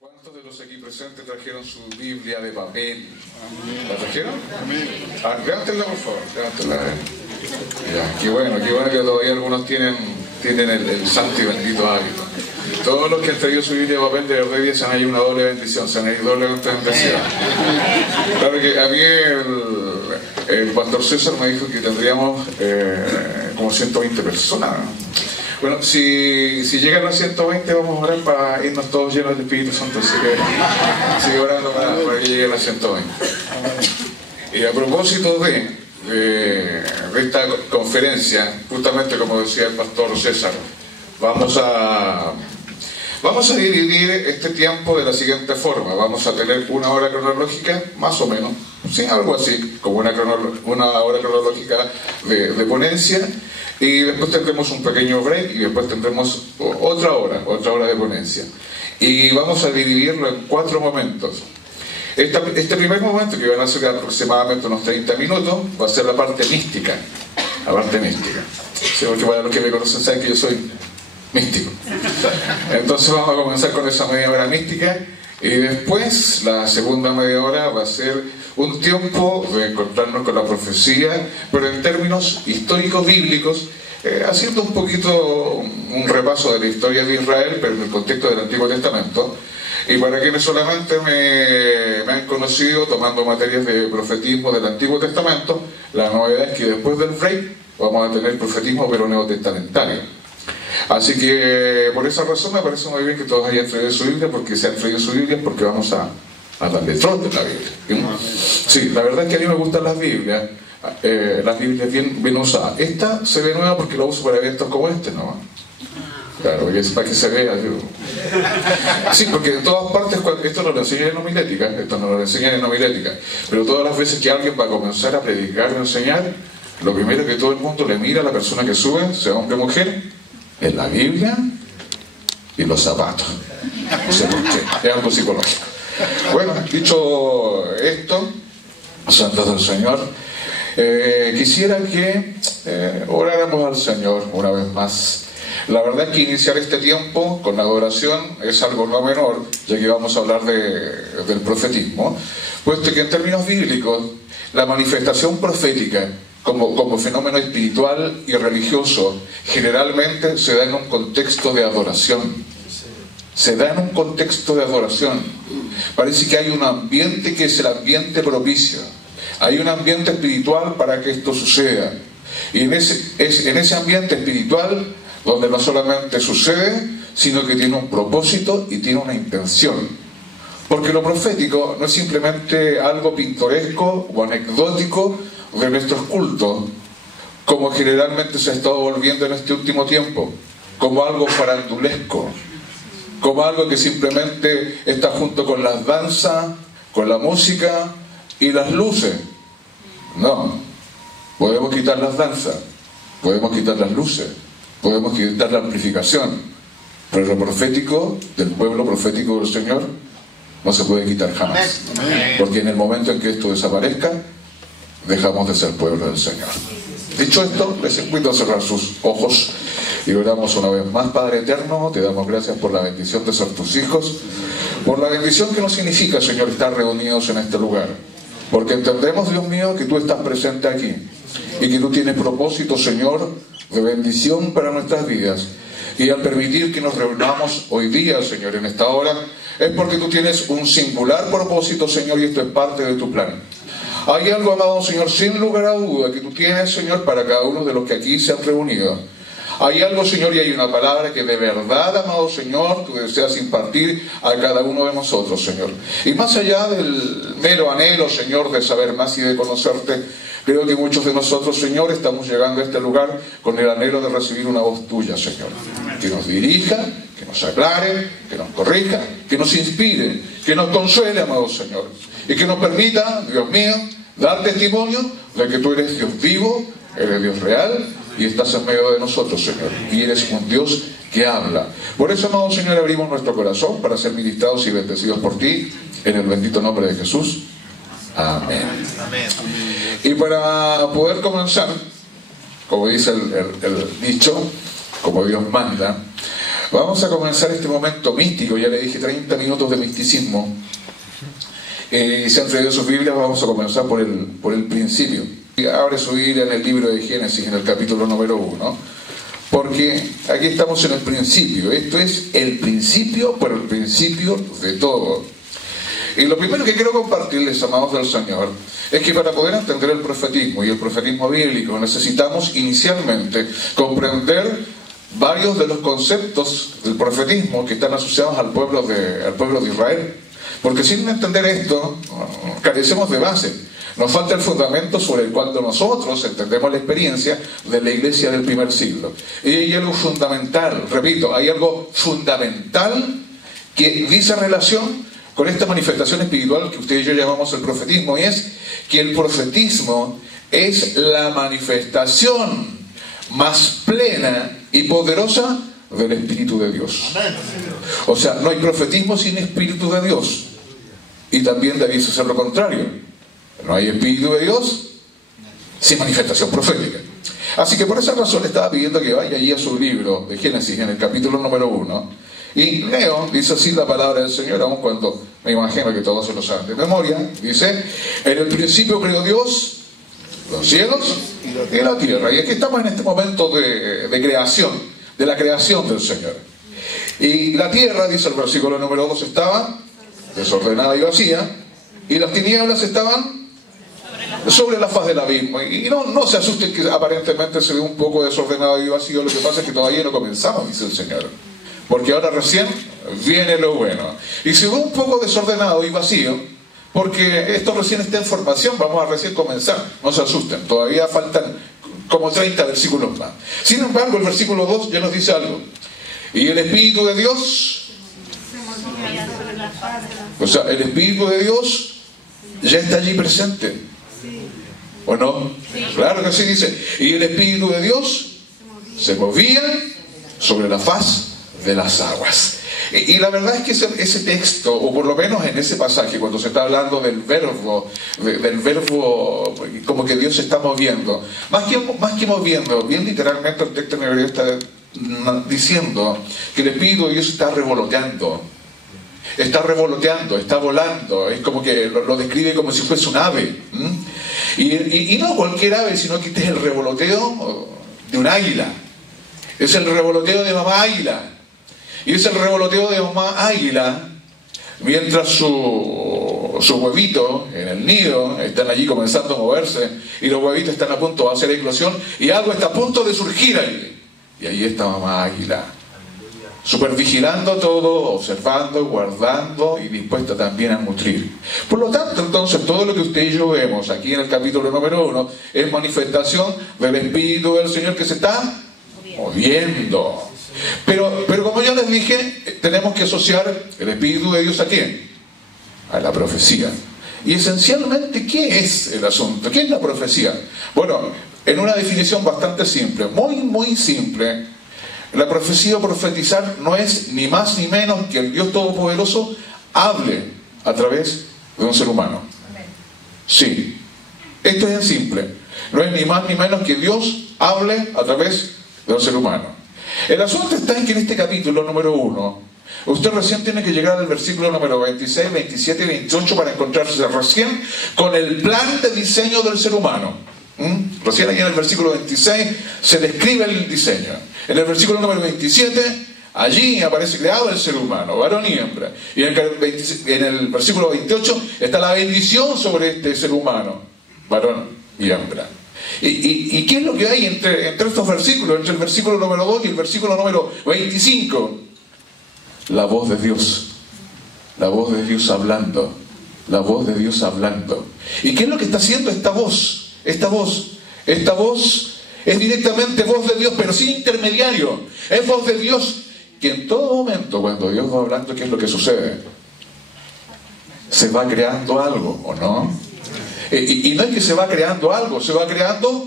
¿Cuántos de los aquí presentes trajeron su Biblia de papel? ¿La trajeron? Levántenla, por favor, levántenla. Ya, qué bueno que todavía algunos tienen el santo y bendito hábito. Todos los que han traído su Biblia de papel, de verdad, se han ahí una doble bendición, se han ahí doblemente bendecidos. Claro que a mí el pastor César me dijo que tendríamos como 120 personas. Bueno, si llegan a 120 vamos a orar para irnos todos llenos del Espíritu Santo, así que sigue orando para que lleguen a 120. Y a propósito de esta conferencia, justamente como decía el pastor César, vamos a dividir este tiempo de la siguiente forma. Vamos a tener una hora cronológica, más o menos, sí, algo así, como una hora cronológica de ponencia, y después tendremos un pequeño break y después tendremos otra hora de ponencia. Y vamos a dividirlo en 4 momentos. Este primer momento, que van a ser aproximadamente unos 30 minutos, va a ser la parte mística. La parte mística. Sí, porque para los que me conocen saben que yo soy místico. Entonces vamos a comenzar con esa media hora mística, y después la segunda media hora va a ser un tiempo de encontrarnos con la profecía, pero en términos históricos bíblicos, haciendo un poquito un repaso de la historia de Israel, pero en el contexto del Antiguo Testamento. Y para quienes solamente me han conocido tomando materias de profetismo del Antiguo Testamento, la novedad es que después del break vamos a tener profetismo pero neotestamentario. Así que por esa razón me parece muy bien que todos hayan traído su Biblia, porque se han traído su Biblia, porque vamos a darle trote a la Biblia. Sí, la verdad es que a mí me gustan las Biblias bien usadas. Esta se ve nueva porque la uso para eventos como este, ¿no? Claro, es para que se vea. Sí, porque en todas partes, esto no lo enseñan en homilética, pero todas las veces que alguien va a comenzar a predicar o enseñar, lo primero que todo el mundo le mira a la persona que sube, sea hombre o mujer, es la Biblia y los zapatos. No sé por qué, es algo psicológico. Bueno, dicho esto, santos del Señor, quisiera que oráramos al Señor una vez más. La verdad es que iniciar este tiempo con adoración es algo no menor, ya que vamos a hablar del profetismo, puesto que en términos bíblicos la manifestación profética como fenómeno espiritual y religioso generalmente se da en un contexto de adoración. Se da en un contexto de adoración. Parece que hay un ambiente que es el ambiente propicio. Hay un ambiente espiritual para que esto suceda. Y en ese ambiente espiritual donde no solamente sucede, sino que tiene un propósito y tiene una intención. Porque lo profético no es simplemente algo pintoresco o anecdótico de nuestros cultos, como generalmente se ha estado volviendo en este último tiempo, como algo farandulesco, como algo que simplemente está junto con las danzas, con la música y las luces. No, podemos quitar las danzas, podemos quitar las luces, podemos quitar la amplificación, pero lo profético del pueblo profético del Señor no se puede quitar jamás, porque en el momento en que esto desaparezca, dejamos de ser pueblo del Señor. Dicho esto, les invito a cerrar sus ojos y oramos una vez más. Padre eterno, te damos gracias por la bendición de ser tus hijos, por la bendición que nos significa, Señor, estar reunidos en este lugar, porque entendemos, Dios mío, que tú estás presente aquí y que tú tienes propósito, Señor, de bendición para nuestras vidas. Y al permitir que nos reunamos hoy día, Señor, en esta hora, es porque tú tienes un singular propósito, Señor, y esto es parte de tu plan. Hay algo, amado Señor, sin lugar a duda, que tú tienes, Señor, para cada uno de los que aquí se han reunido. Hay algo, Señor, y hay una palabra que de verdad, amado Señor, tú deseas impartir a cada uno de nosotros, Señor. Y más allá del mero anhelo, Señor, de saber más y de conocerte, creo que muchos de nosotros, Señor, estamos llegando a este lugar con el anhelo de recibir una voz tuya, Señor, que nos dirija, que nos aclare, que nos corrija, que nos inspire, que nos consuele, amado Señor, y que nos permita, Dios mío, dar testimonio de que tú eres Dios vivo, eres Dios real, y estás en medio de nosotros, Señor, y eres un Dios que habla. Por eso, amado Señor, abrimos nuestro corazón para ser ministrados y bendecidos por ti, en el bendito nombre de Jesús. Amén. Amén. Y para poder comenzar, como dice el dicho, como Dios manda, Vamos a comenzar este momento místico, ya le dije 30 minutos de misticismo. Si han traído sus Biblias, vamos a comenzar por el principio. Abre su Biblia en el libro de Génesis, en el capítulo número 1, porque aquí estamos en el principio. Esto es el principio, pero el principio de todo. Y lo primero que quiero compartirles, amados del Señor, es que para poder entender el profetismo y el profetismo bíblico necesitamos inicialmente comprender varios de los conceptos del profetismo que están asociados al pueblo de Israel. Porque sin entender esto, carecemos de base. Nos falta el fundamento sobre el cual nosotros entendemos la experiencia de la iglesia del primer siglo. Y hay algo fundamental, repito, hay algo fundamental que dice relación con esta manifestación espiritual que usted y yo llamamos el profetismo, y es que el profetismo es la manifestación más plena y poderosa del Espíritu de Dios. O sea, no hay profetismo sin Espíritu de Dios. Y también debiese ser lo contrario. No hay Espíritu de Dios sin manifestación profética. Así que por esa razón le estaba pidiendo que vaya allí a su libro de Génesis, en el capítulo número 1, y leo, dice así la palabra del Señor, aun cuando me imagino que todos se lo saben de memoria. Dice: en el principio creó Dios los cielos y la tierra. Y aquí estamos en este momento de creación, de la creación del Señor. Y la tierra, dice el versículo número 2, estaba desordenada y vacía, y las tinieblas estaban sobre la faz del abismo. Y no se asusten que aparentemente se ve un poco desordenado y vacío. Lo que pasa es que todavía no comenzamos, dice el Señor, porque ahora recién viene lo bueno. Y se ve un poco desordenado y vacío porque esto recién está en formación, vamos a recién comenzar. No se asusten, todavía faltan como 30 versículos más. Sin embargo, el versículo 2 ya nos dice algo: y el Espíritu de Dios, o sea, el Espíritu de Dios ya está allí presente, ¿o no? Claro que sí, dice: y el Espíritu de Dios se movía sobre la faz de las aguas. Y la verdad es que ese texto, o por lo menos en ese pasaje, cuando se está hablando del verbo como que Dios se está moviendo, más que moviendo, bien literalmente el texto en hebreo está diciendo que el Espíritu de Dios está revoloteando, está volando. Es como que lo describe como si fuese un ave. Y no cualquier ave, sino que este es el revoloteo de un águila. Es el revoloteo de mamá águila. Y es el revoloteo de mamá águila mientras su huevito en el nido están allí comenzando a moverse, y los huevitos están a punto de hacer eclosión, y algo está a punto de surgir allí. Y ahí está mamá águila, supervigilando todo, observando, guardando y dispuesta también a nutrir. Por lo tanto, entonces, todo lo que usted y yo vemos aquí en el capítulo número 1 es manifestación del Espíritu del Señor que se está moviendo. Pero como yo les dije, tenemos que asociar el Espíritu de Dios ¿a quién? A la profecía. Y esencialmente, ¿qué es el asunto? ¿Qué es la profecía? Bueno, en una definición bastante simple, muy simple, la profecía o profetizar no es ni más ni menos que el Dios Todopoderoso hable a través de un ser humano. Sí, esto es simple. No es ni más ni menos que Dios hable a través de un ser humano. El asunto está en que en este capítulo número 1, usted recién tiene que llegar al versículo número 26, 27 y 28 para encontrarse recién con el plan de diseño del ser humano. Recién aquí en el versículo 26 se describe el diseño. En el versículo número 27, allí aparece creado el ser humano, varón y hembra. Y en el versículo 28 está la bendición sobre este ser humano, varón y hembra. ¿Y qué es lo que hay entre estos versículos, entre el versículo número 2 y el versículo número 25? La voz de Dios. La voz de Dios hablando. La voz de Dios hablando. ¿Y qué es lo que está haciendo esta voz? Esta voz es directamente voz de Dios, pero sin intermediario. Es voz de Dios que en todo momento, cuando Dios va hablando, ¿qué es lo que sucede? Se va creando algo, ¿o no? Y no es que se va creando algo, se va creando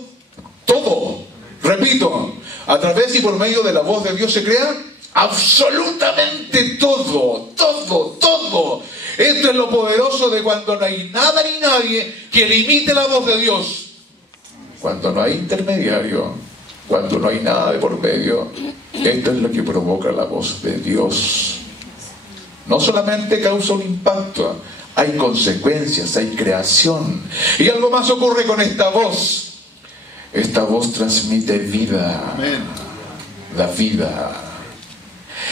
todo. Repito, a través y por medio de la voz de Dios se crea absolutamente todo. Esto es lo poderoso de cuando no hay nada ni nadie que limite la voz de Dios. Cuando no hay intermediario, cuando no hay nada de por medio, esto es lo que provoca la voz de Dios. No solamente causa un impacto, hay consecuencias, hay creación. Y algo más ocurre con esta voz. Esta voz transmite vida. Amén. La vida.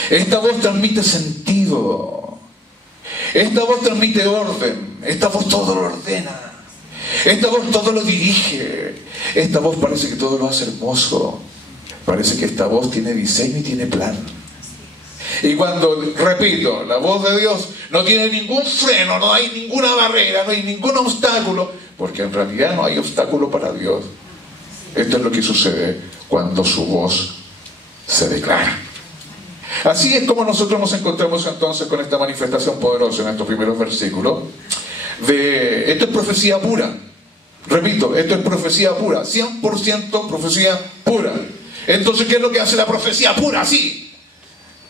Esta voz transmite sentido. Esta voz transmite orden. Esta voz todo lo ordena. Esta voz todo lo dirige. Esta voz parece que todo lo hace hermoso. Parece que esta voz tiene diseño y tiene plan. Y cuando, repito, la voz de Dios no tiene ningún freno, no hay ninguna barrera, no hay ningún obstáculo, porque en realidad no hay obstáculo para Dios. Esto es lo que sucede cuando su voz se declara. Así es como nosotros nos encontramos entonces con esta manifestación poderosa en estos primeros versículos. Esto es profecía pura. Repito, esto es profecía pura, 100% profecía pura. Entonces, ¿qué es lo que hace la profecía pura? Sí.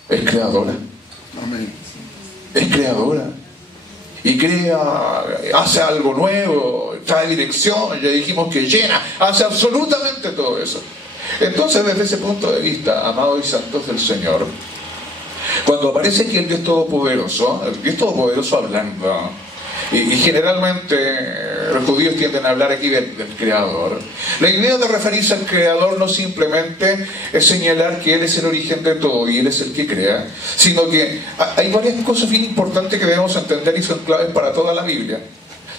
Es creadora. Amén. Es creadora. Y crea, hace algo nuevo, trae dirección, ya dijimos que llena, hace absolutamente todo eso. Entonces, desde ese punto de vista, amados y santos del Señor, cuando aparece aquí el Dios Todopoderoso hablando, y generalmente los judíos tienden a hablar aquí del Creador, la idea de referirse al Creador no simplemente es señalar que Él es el origen de todo y Él es el que crea, sino que hay varias cosas bien importantes que debemos entender y son claves para toda la Biblia.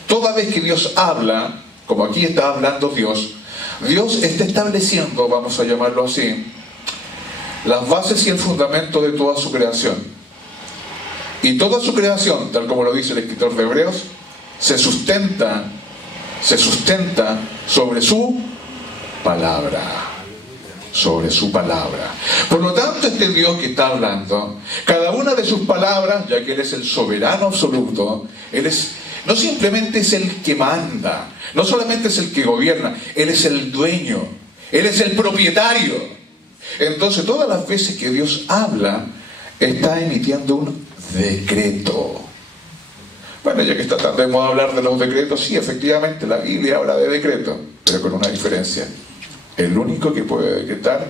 Toda vez que Dios habla, como aquí está hablando Dios está estableciendo, vamos a llamarlo así, las bases y el fundamento de toda su creación. Y toda su creación, tal como lo dice el escritor de Hebreos, se sustenta sobre su palabra. Sobre su palabra. Por lo tanto, este Dios que está hablando, cada una de sus palabras, ya que Él es el soberano absoluto, no simplemente es el que manda, no solamente es el que gobierna, Él es el dueño, Él es el propietario. Entonces, todas las veces que Dios habla, está emitiendo un decreto. Bueno, ya que está tan de moda hablar de los decretos, sí, efectivamente la Biblia habla de decretos, pero con una diferencia. El único que puede decretar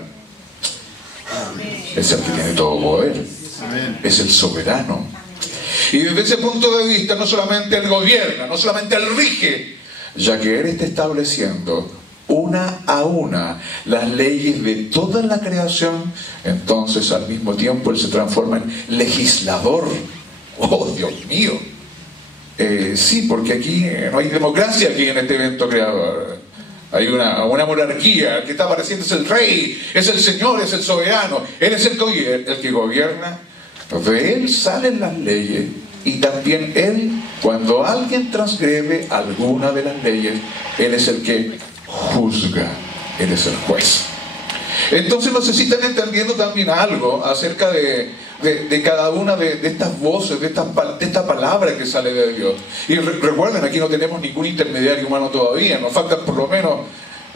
es el que tiene todo poder. Es el soberano. Y desde ese punto de vista, no solamente Él gobierna, no solamente Él rige, ya que Él está estableciendo una a una las leyes de toda la creación, entonces al mismo tiempo Él se transforma en legislador. ¡Oh, Dios mío! Sí, porque aquí no hay democracia aquí en este evento creador. Hay una monarquía. El que está apareciendo es el rey, es el Señor, es el soberano. Él es el que gobierna. De Él salen las leyes. Y también Él, cuando alguien transgrede alguna de las leyes, Él es el que juzga. Él es el juez. Entonces no sé si están entendiendo también algo acerca de cada una de estas voces, de esta palabra que sale de Dios. Y recuerden, aquí no tenemos ningún intermediario humano todavía, nos faltan por lo menos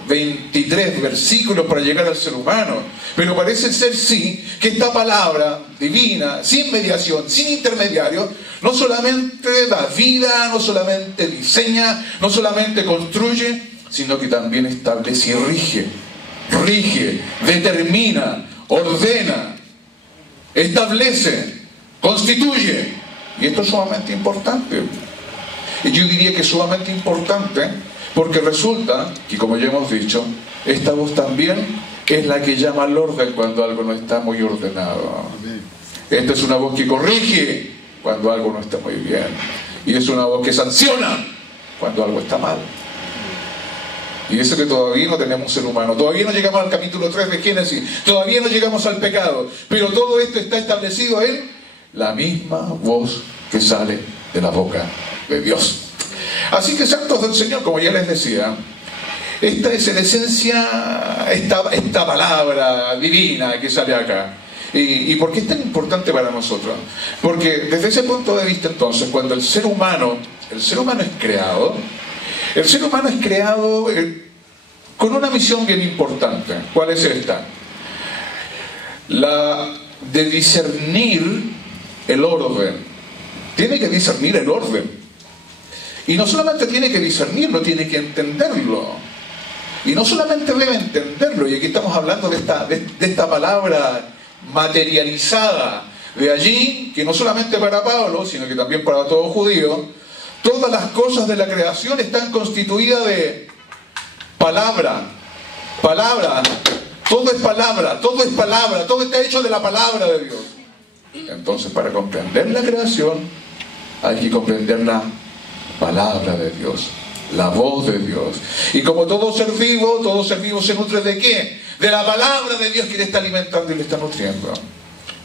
23 versículos para llegar al ser humano. Pero parece ser sí que esta palabra divina, sin mediación, sin intermediario, no solamente da vida, no solamente diseña, no solamente construye, sino que también establece y rige, determina, ordena, establece, constituye. Y esto es sumamente importante. Y yo diría que es sumamente importante porque resulta que, como ya hemos dicho, esta voz también es la que llama al orden cuando algo no está muy ordenado. Esta es una voz que corrige cuando algo no está muy bien. Y es una voz que sanciona cuando algo está mal. Y eso que todavía no tenemos ser humano, todavía no llegamos al capítulo 3 de Génesis, todavía no llegamos al pecado, pero todo esto está establecido en la misma voz que sale de la boca de Dios. Así que, santos del Señor, como ya les decía, esta es en esencia esta palabra divina que sale acá. ¿Y por qué es tan importante para nosotros? Porque desde ese punto de vista, entonces, cuando el ser humano es creado, el ser humano es creado con una misión bien importante. ¿Cuál es esta? La de discernir el orden. Tiene que discernir el orden. Y no solamente tiene que discernirlo, tiene que entenderlo. Y no solamente debe entenderlo, y aquí estamos hablando de esta palabra materializada, de allí, que no solamente para Pablo, sino que también para todo judío, todas las cosas de la creación están constituidas de palabra, todo es palabra, todo está hecho de la palabra de Dios. Entonces, para comprender la creación, hay que comprender la palabra de Dios, la voz de Dios. Y como todo ser vivo se nutre ¿de qué? De la palabra de Dios que le está alimentando y le está nutriendo.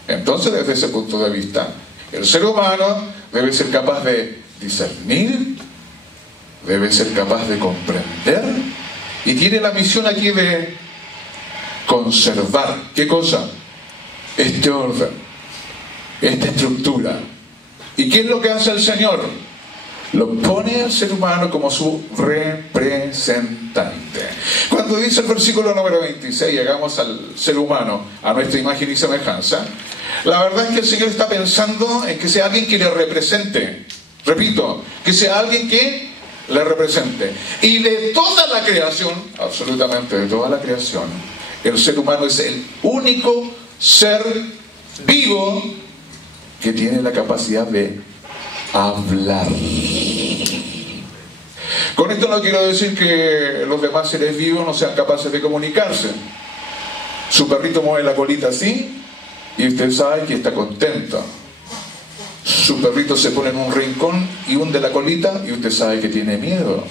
Entonces, desde ese punto de vista, el ser humano debe ser capaz de discernir, debe ser capaz de comprender, y tiene la misión aquí de conservar, ¿qué cosa? Este orden, esta estructura. ¿Y qué es lo que hace el Señor? Lo pone al ser humano como su representante. Cuando dice el versículo número 26, hagamos al ser humano a nuestra imagen y semejanza, la verdad es que el Señor está pensando en que sea alguien que le represente. Repito, que sea alguien que le represente. Y de toda la creación, absolutamente de toda la creación, el ser humano es el único ser vivo que tiene la capacidad de hablar. Con esto no quiero decir que los demás seres vivos no sean capaces de comunicarse. Su perrito mueve la colita así y usted sabe que está contento. Su perrito se pone en un rincón y hunde la colita y usted sabe que tiene miedo,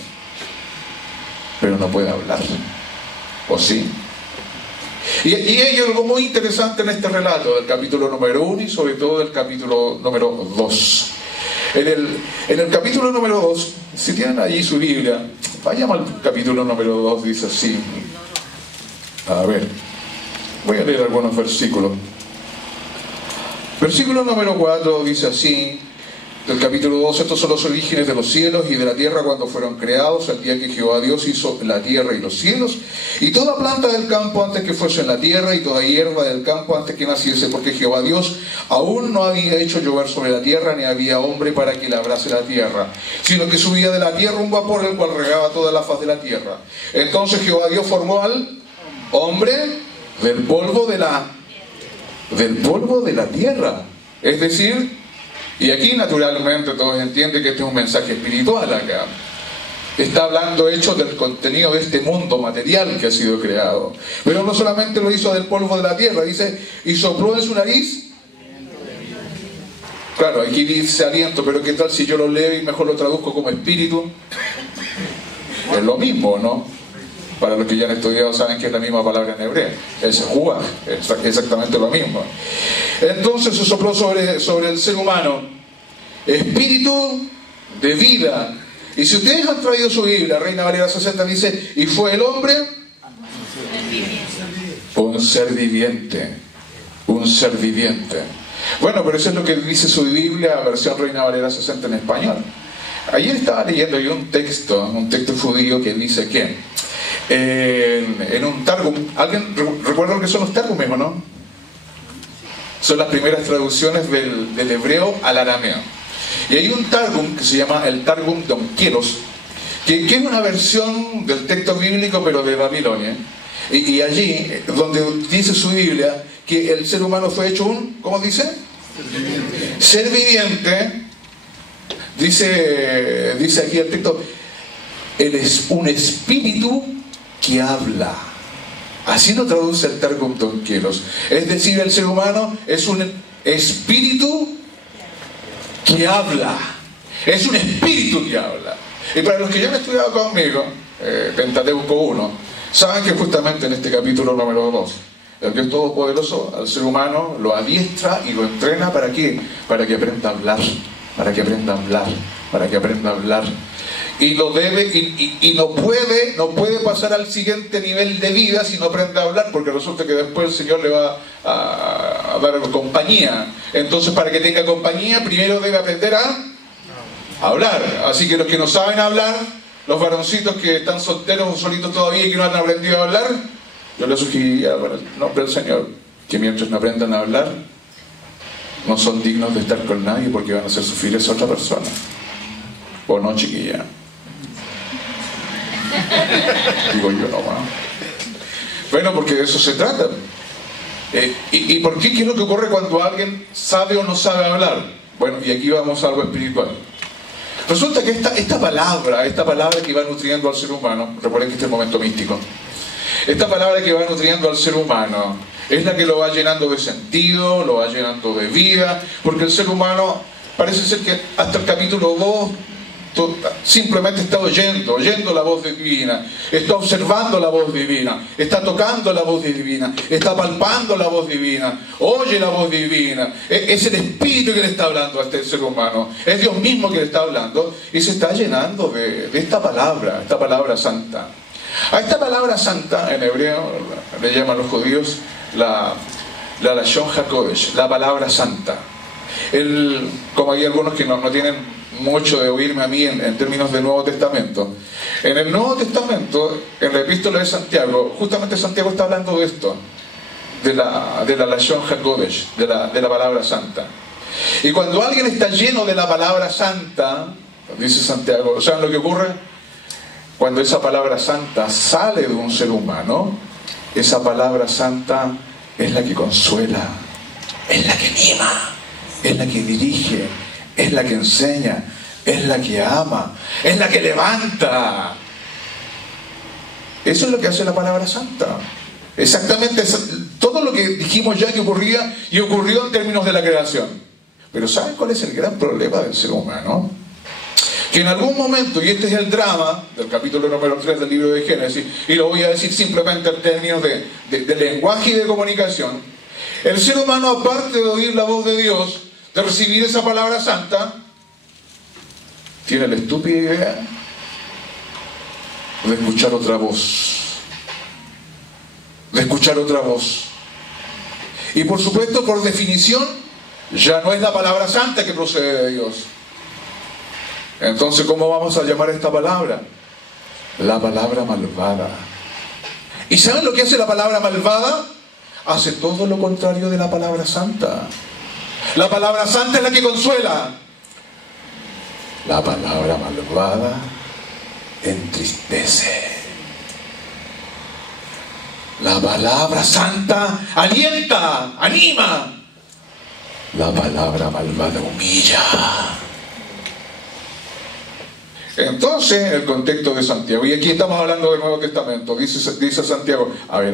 pero no puede hablar. ¿O sí? Y hay algo muy interesante en este relato del capítulo número 1 y sobre todo del capítulo número 2. En el capítulo número 2, si tienen allí su Biblia, vayamos al capítulo número 2, dice así. A ver, voy a leer algunos versículos. Versículo número 4 dice así, del capítulo 2: estos son los orígenes de los cielos y de la tierra cuando fueron creados, el día que Jehová Dios hizo la tierra y los cielos, y toda planta del campo antes que fuese en la tierra, y toda hierba del campo antes que naciese, porque Jehová Dios aún no había hecho llover sobre la tierra, ni había hombre para que labrase la tierra, sino que subía de la tierra un vapor el cual regaba toda la faz de la tierra. Entonces Jehová Dios formó al hombre del polvo de la tierra. Es decir, y aquí naturalmente todos entienden que este es un mensaje espiritual acá. Está hablando hechos del contenido de este mundo material que ha sido creado. Pero no solamente lo hizo del polvo de la tierra, dice, y sopló en su nariz. Claro, aquí dice aliento, pero ¿qué tal si yo lo leo y mejor lo traduzco como espíritu? Es lo mismo, ¿no? Para los que ya han estudiado saben que es la misma palabra en hebreo. Es ruach, es exactamente lo mismo. Entonces se sopló sobre el ser humano espíritu de vida. Y si ustedes han traído su Biblia, Reina Valera 60 dice, y fue el hombre un ser viviente. Un ser viviente. Bueno, pero eso es lo que dice su Biblia, versión Reina Valera 60 en español. Ayer estaba leyendo yo un texto judío que dice que en un Targum, ¿alguien recuerda lo que son los Targumes o no? Son las primeras traducciones del hebreo al arameo. Y hay un Targum que se llama el Targum de Onkelos, que es una versión del texto bíblico pero de Babilonia. Y allí, donde dice su Biblia que el ser humano fue hecho ¿cómo dice? Ser viviente. Dice aquí el texto, él es un espíritu que habla. Así lo traduce el Targum de Onkelos. Es decir, el ser humano es un espíritu que habla. Es un espíritu que habla. Y para los que ya han estudiado conmigo, Pentateuco 1, saben que justamente en este capítulo número 2, el Dios Todopoderoso al ser humano lo adiestra y lo entrena ¿para qué? Para que aprenda a hablar. Para que aprenda a hablar. Para que aprenda a hablar. Y lo debe, y no puede pasar al siguiente nivel de vida si no aprende a hablar, porque resulta que después el Señor le va a dar compañía. Entonces, para que tenga compañía, primero debe aprender a hablar. Así que los que no saben hablar, los varoncitos que están solteros o solitos todavía y que no han aprendido a hablar, yo les sugeriría, bueno, en el nombre del Señor, que mientras no aprendan a hablar, no son dignos de estar con nadie, porque van a hacer sufrir a esa otra persona. ¿O no, chiquilla? Digo yo nomás. Bueno, porque de eso se trata. ¿Y por qué? ¿Qué es lo que ocurre cuando alguien sabe o no sabe hablar? Bueno, y aquí vamos a algo espiritual. Resulta que esta palabra que va nutriendo al ser humano, recuerden que este es el momento místico, esta palabra que va nutriendo al ser humano es la que lo va llenando de sentido, lo va llenando de vida, porque el ser humano parece ser que hasta el capítulo 2 simplemente está oyendo la voz divina, está observando la voz divina, está tocando la voz divina, está palpando la voz divina, oye la voz divina. Es el Espíritu que le está hablando a este ser humano, es Dios mismo que le está hablando y se está llenando de esta palabra santa. A esta palabra santa, en hebreo, le llaman los judíos la Lashon HaKodesh, la palabra santa. Como hay algunos que no tienen mucho de oírme a mí en términos de Nuevo Testamento. En el Nuevo Testamento, en la epístola de Santiago, justamente Santiago está hablando de esto, de la Lashon HaKodesh, de la palabra santa. Y cuando alguien está lleno de la palabra santa, dice Santiago, ¿saben lo que ocurre? Cuando esa palabra santa sale de un ser humano, esa palabra santa es la que consuela, es la que anima, es la que dirige, es la que enseña, es la que ama, es la que levanta. Eso es lo que hace la palabra santa. Exactamente todo lo que dijimos ya que ocurría y ocurrió en términos de la creación. Pero ¿saben cuál es el gran problema del ser humano? Que en algún momento, y este es el drama del capítulo número 3 del libro de Génesis, y lo voy a decir simplemente en términos de lenguaje y de comunicación, el ser humano, aparte de oír la voz de Dios, de recibir esa palabra santa, tiene la estúpida idea de escuchar otra voz. Y por supuesto, por definición, ya no es la palabra santa que procede de Dios. Entonces, ¿cómo vamos a llamar a esta palabra? La palabra malvada. ¿Y saben lo que hace la palabra malvada? Hace todo lo contrario de la palabra santa. La palabra santa es la que consuela. La palabra malvada entristece. La palabra santa alienta, anima. La palabra malvada humilla. Entonces, en el contexto de Santiago, y aquí estamos hablando del Nuevo Testamento, dice Santiago, a ver,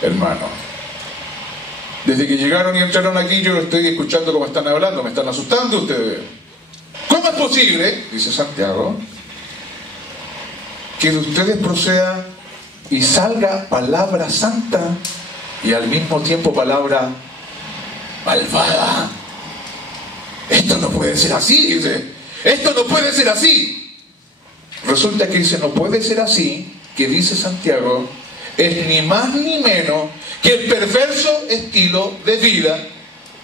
hermano, desde que llegaron y entraron aquí yo estoy escuchando cómo están hablando, me están asustando ustedes. ¿Cómo es posible, dice Santiago, que de ustedes proceda y salga palabra santa y al mismo tiempo palabra malvada? Esto no puede ser así, dice. Esto no puede ser así. Resulta que dice, no puede ser así, que dice Santiago, es ni más ni menos que el perverso estilo de vida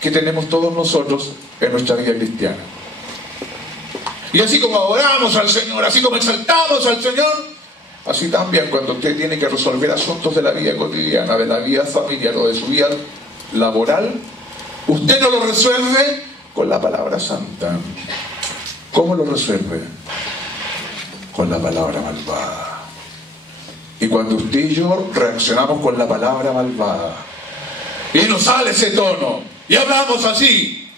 que tenemos todos nosotros en nuestra vida cristiana. Y así como adoramos al Señor, así como exaltamos al Señor, así también cuando usted tiene que resolver asuntos de la vida cotidiana, de la vida familiar o de su vida laboral, usted no lo resuelve con la palabra santa. ¿Cómo lo resuelve? Con la palabra malvada. Y cuando usted y yo reaccionamos con la palabra malvada y nos sale ese tono y hablamos así,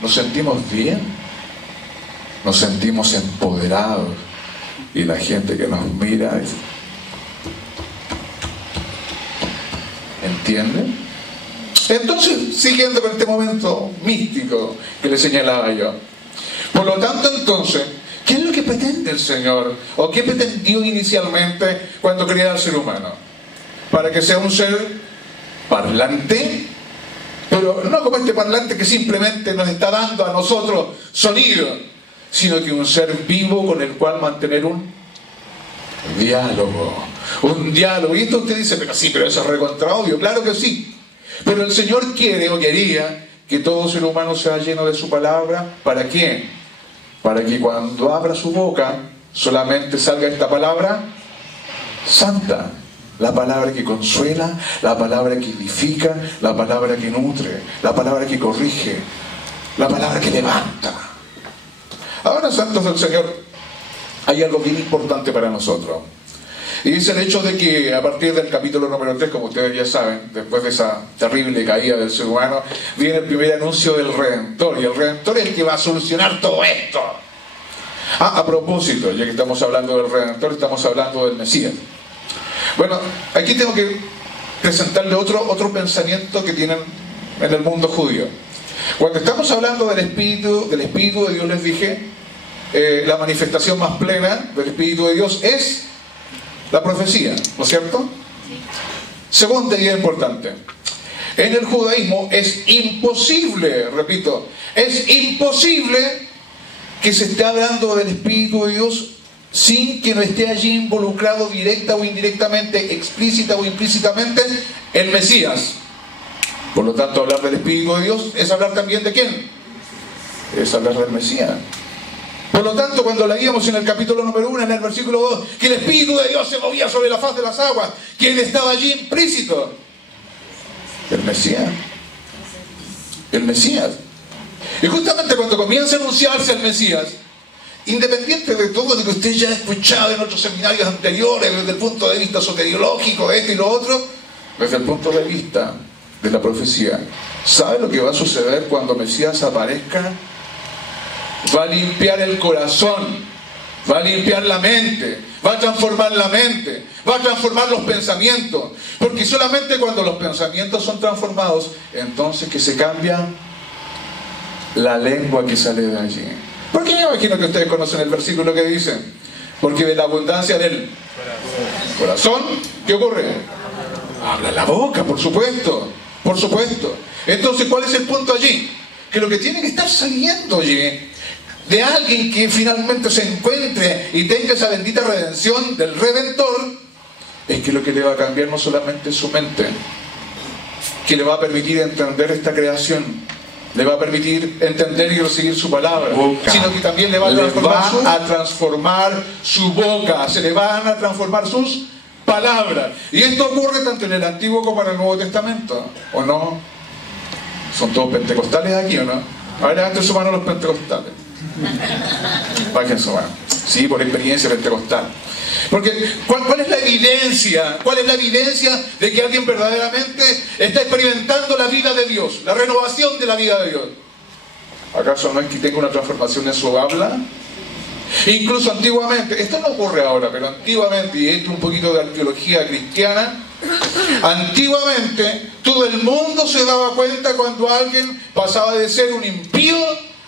nos sentimos bien, nos sentimos empoderados, y la gente que nos mira dice, ¿entiende? Entonces, siguiendo con este momento místico que le señalaba yo, por lo tanto, entonces, ¿qué es lo que pretende el Señor? ¿O qué pretendió inicialmente cuando creó al ser humano? Para que sea un ser parlante, pero no como este parlante que simplemente nos está dando a nosotros sonido, sino que un ser vivo con el cual mantener un diálogo. Un diálogo. Y esto usted dice, pero sí, pero eso es recontra obvio. Claro que sí. Pero el Señor quiere o quería que todo ser humano sea lleno de su palabra. ¿Para qué? Para que cuando abra su boca solamente salga esta palabra santa, la palabra que consuela, la palabra que edifica, la palabra que nutre, la palabra que corrige, la palabra que levanta. Ahora, santos del Señor, hay algo bien importante para nosotros. Y es el hecho de que a partir del capítulo número 3, como ustedes ya saben, después de esa terrible caída del ser humano, viene el primer anuncio del Redentor. Y el Redentor es el que va a solucionar todo esto. A propósito, ya que estamos hablando del Redentor, estamos hablando del Mesías. Bueno, aquí tengo que presentarle otro pensamiento que tienen en el mundo judío. Cuando estamos hablando del Espíritu de Dios, les dije, la manifestación más plena del Espíritu de Dios es la profecía, ¿no es cierto? Segunda idea importante. En el judaísmo es imposible, repito, es imposible que se esté hablando del Espíritu de Dios sin que no esté allí involucrado directa o indirectamente, explícita o implícitamente, el Mesías. Por lo tanto, hablar del Espíritu de Dios es hablar también ¿de quién? Es hablar del Mesías. Por lo tanto, cuando leíamos en el capítulo número 1, en el versículo 2, que el Espíritu de Dios se movía sobre la faz de las aguas, ¿quién estaba allí implícito? El Mesías. El Mesías. Y justamente cuando comienza a anunciarse el Mesías, independiente de todo lo que usted ya ha escuchado en otros seminarios anteriores, desde el punto de vista soteriológico, esto y lo otro, desde el punto de vista de la profecía, ¿sabe lo que va a suceder cuando Mesías aparezca? Va a limpiar el corazón, va a limpiar la mente, va a transformar la mente, va a transformar los pensamientos, porque solamente cuando los pensamientos son transformados, entonces que se cambia la lengua que sale de allí. Porque me imagino que ustedes conocen el versículo que dice, porque de la abundancia del corazón, ¿qué ocurre? Habla la boca, por supuesto, por supuesto. Entonces, ¿cuál es el punto allí? Que lo que tiene que estar saliendo allí de alguien que finalmente se encuentre y tenga esa bendita redención del Redentor, es que lo que le va a cambiar no solamente su mente, que le va a permitir entender esta creación, le va a permitir entender y recibir su palabra, sino que también le va a transformar su boca, se le van a transformar sus palabras. Y esto ocurre tanto en el Antiguo como en el Nuevo Testamento, ¿o no? ¿Son todos pentecostales aquí o no? A ver, levanten su mano los pentecostales. Bajen su mano. Sí, por experiencia pentecostal. Porque, ¿cuál es la evidencia? ¿Cuál es la evidencia de que alguien verdaderamente está experimentando la vida de Dios? La renovación de la vida de Dios. ¿Acaso no es que tenga una transformación en su habla? Incluso antiguamente, esto no ocurre ahora, pero antiguamente, y esto un poquito de arqueología cristiana, antiguamente todo el mundo se daba cuenta cuando alguien pasaba de ser un impío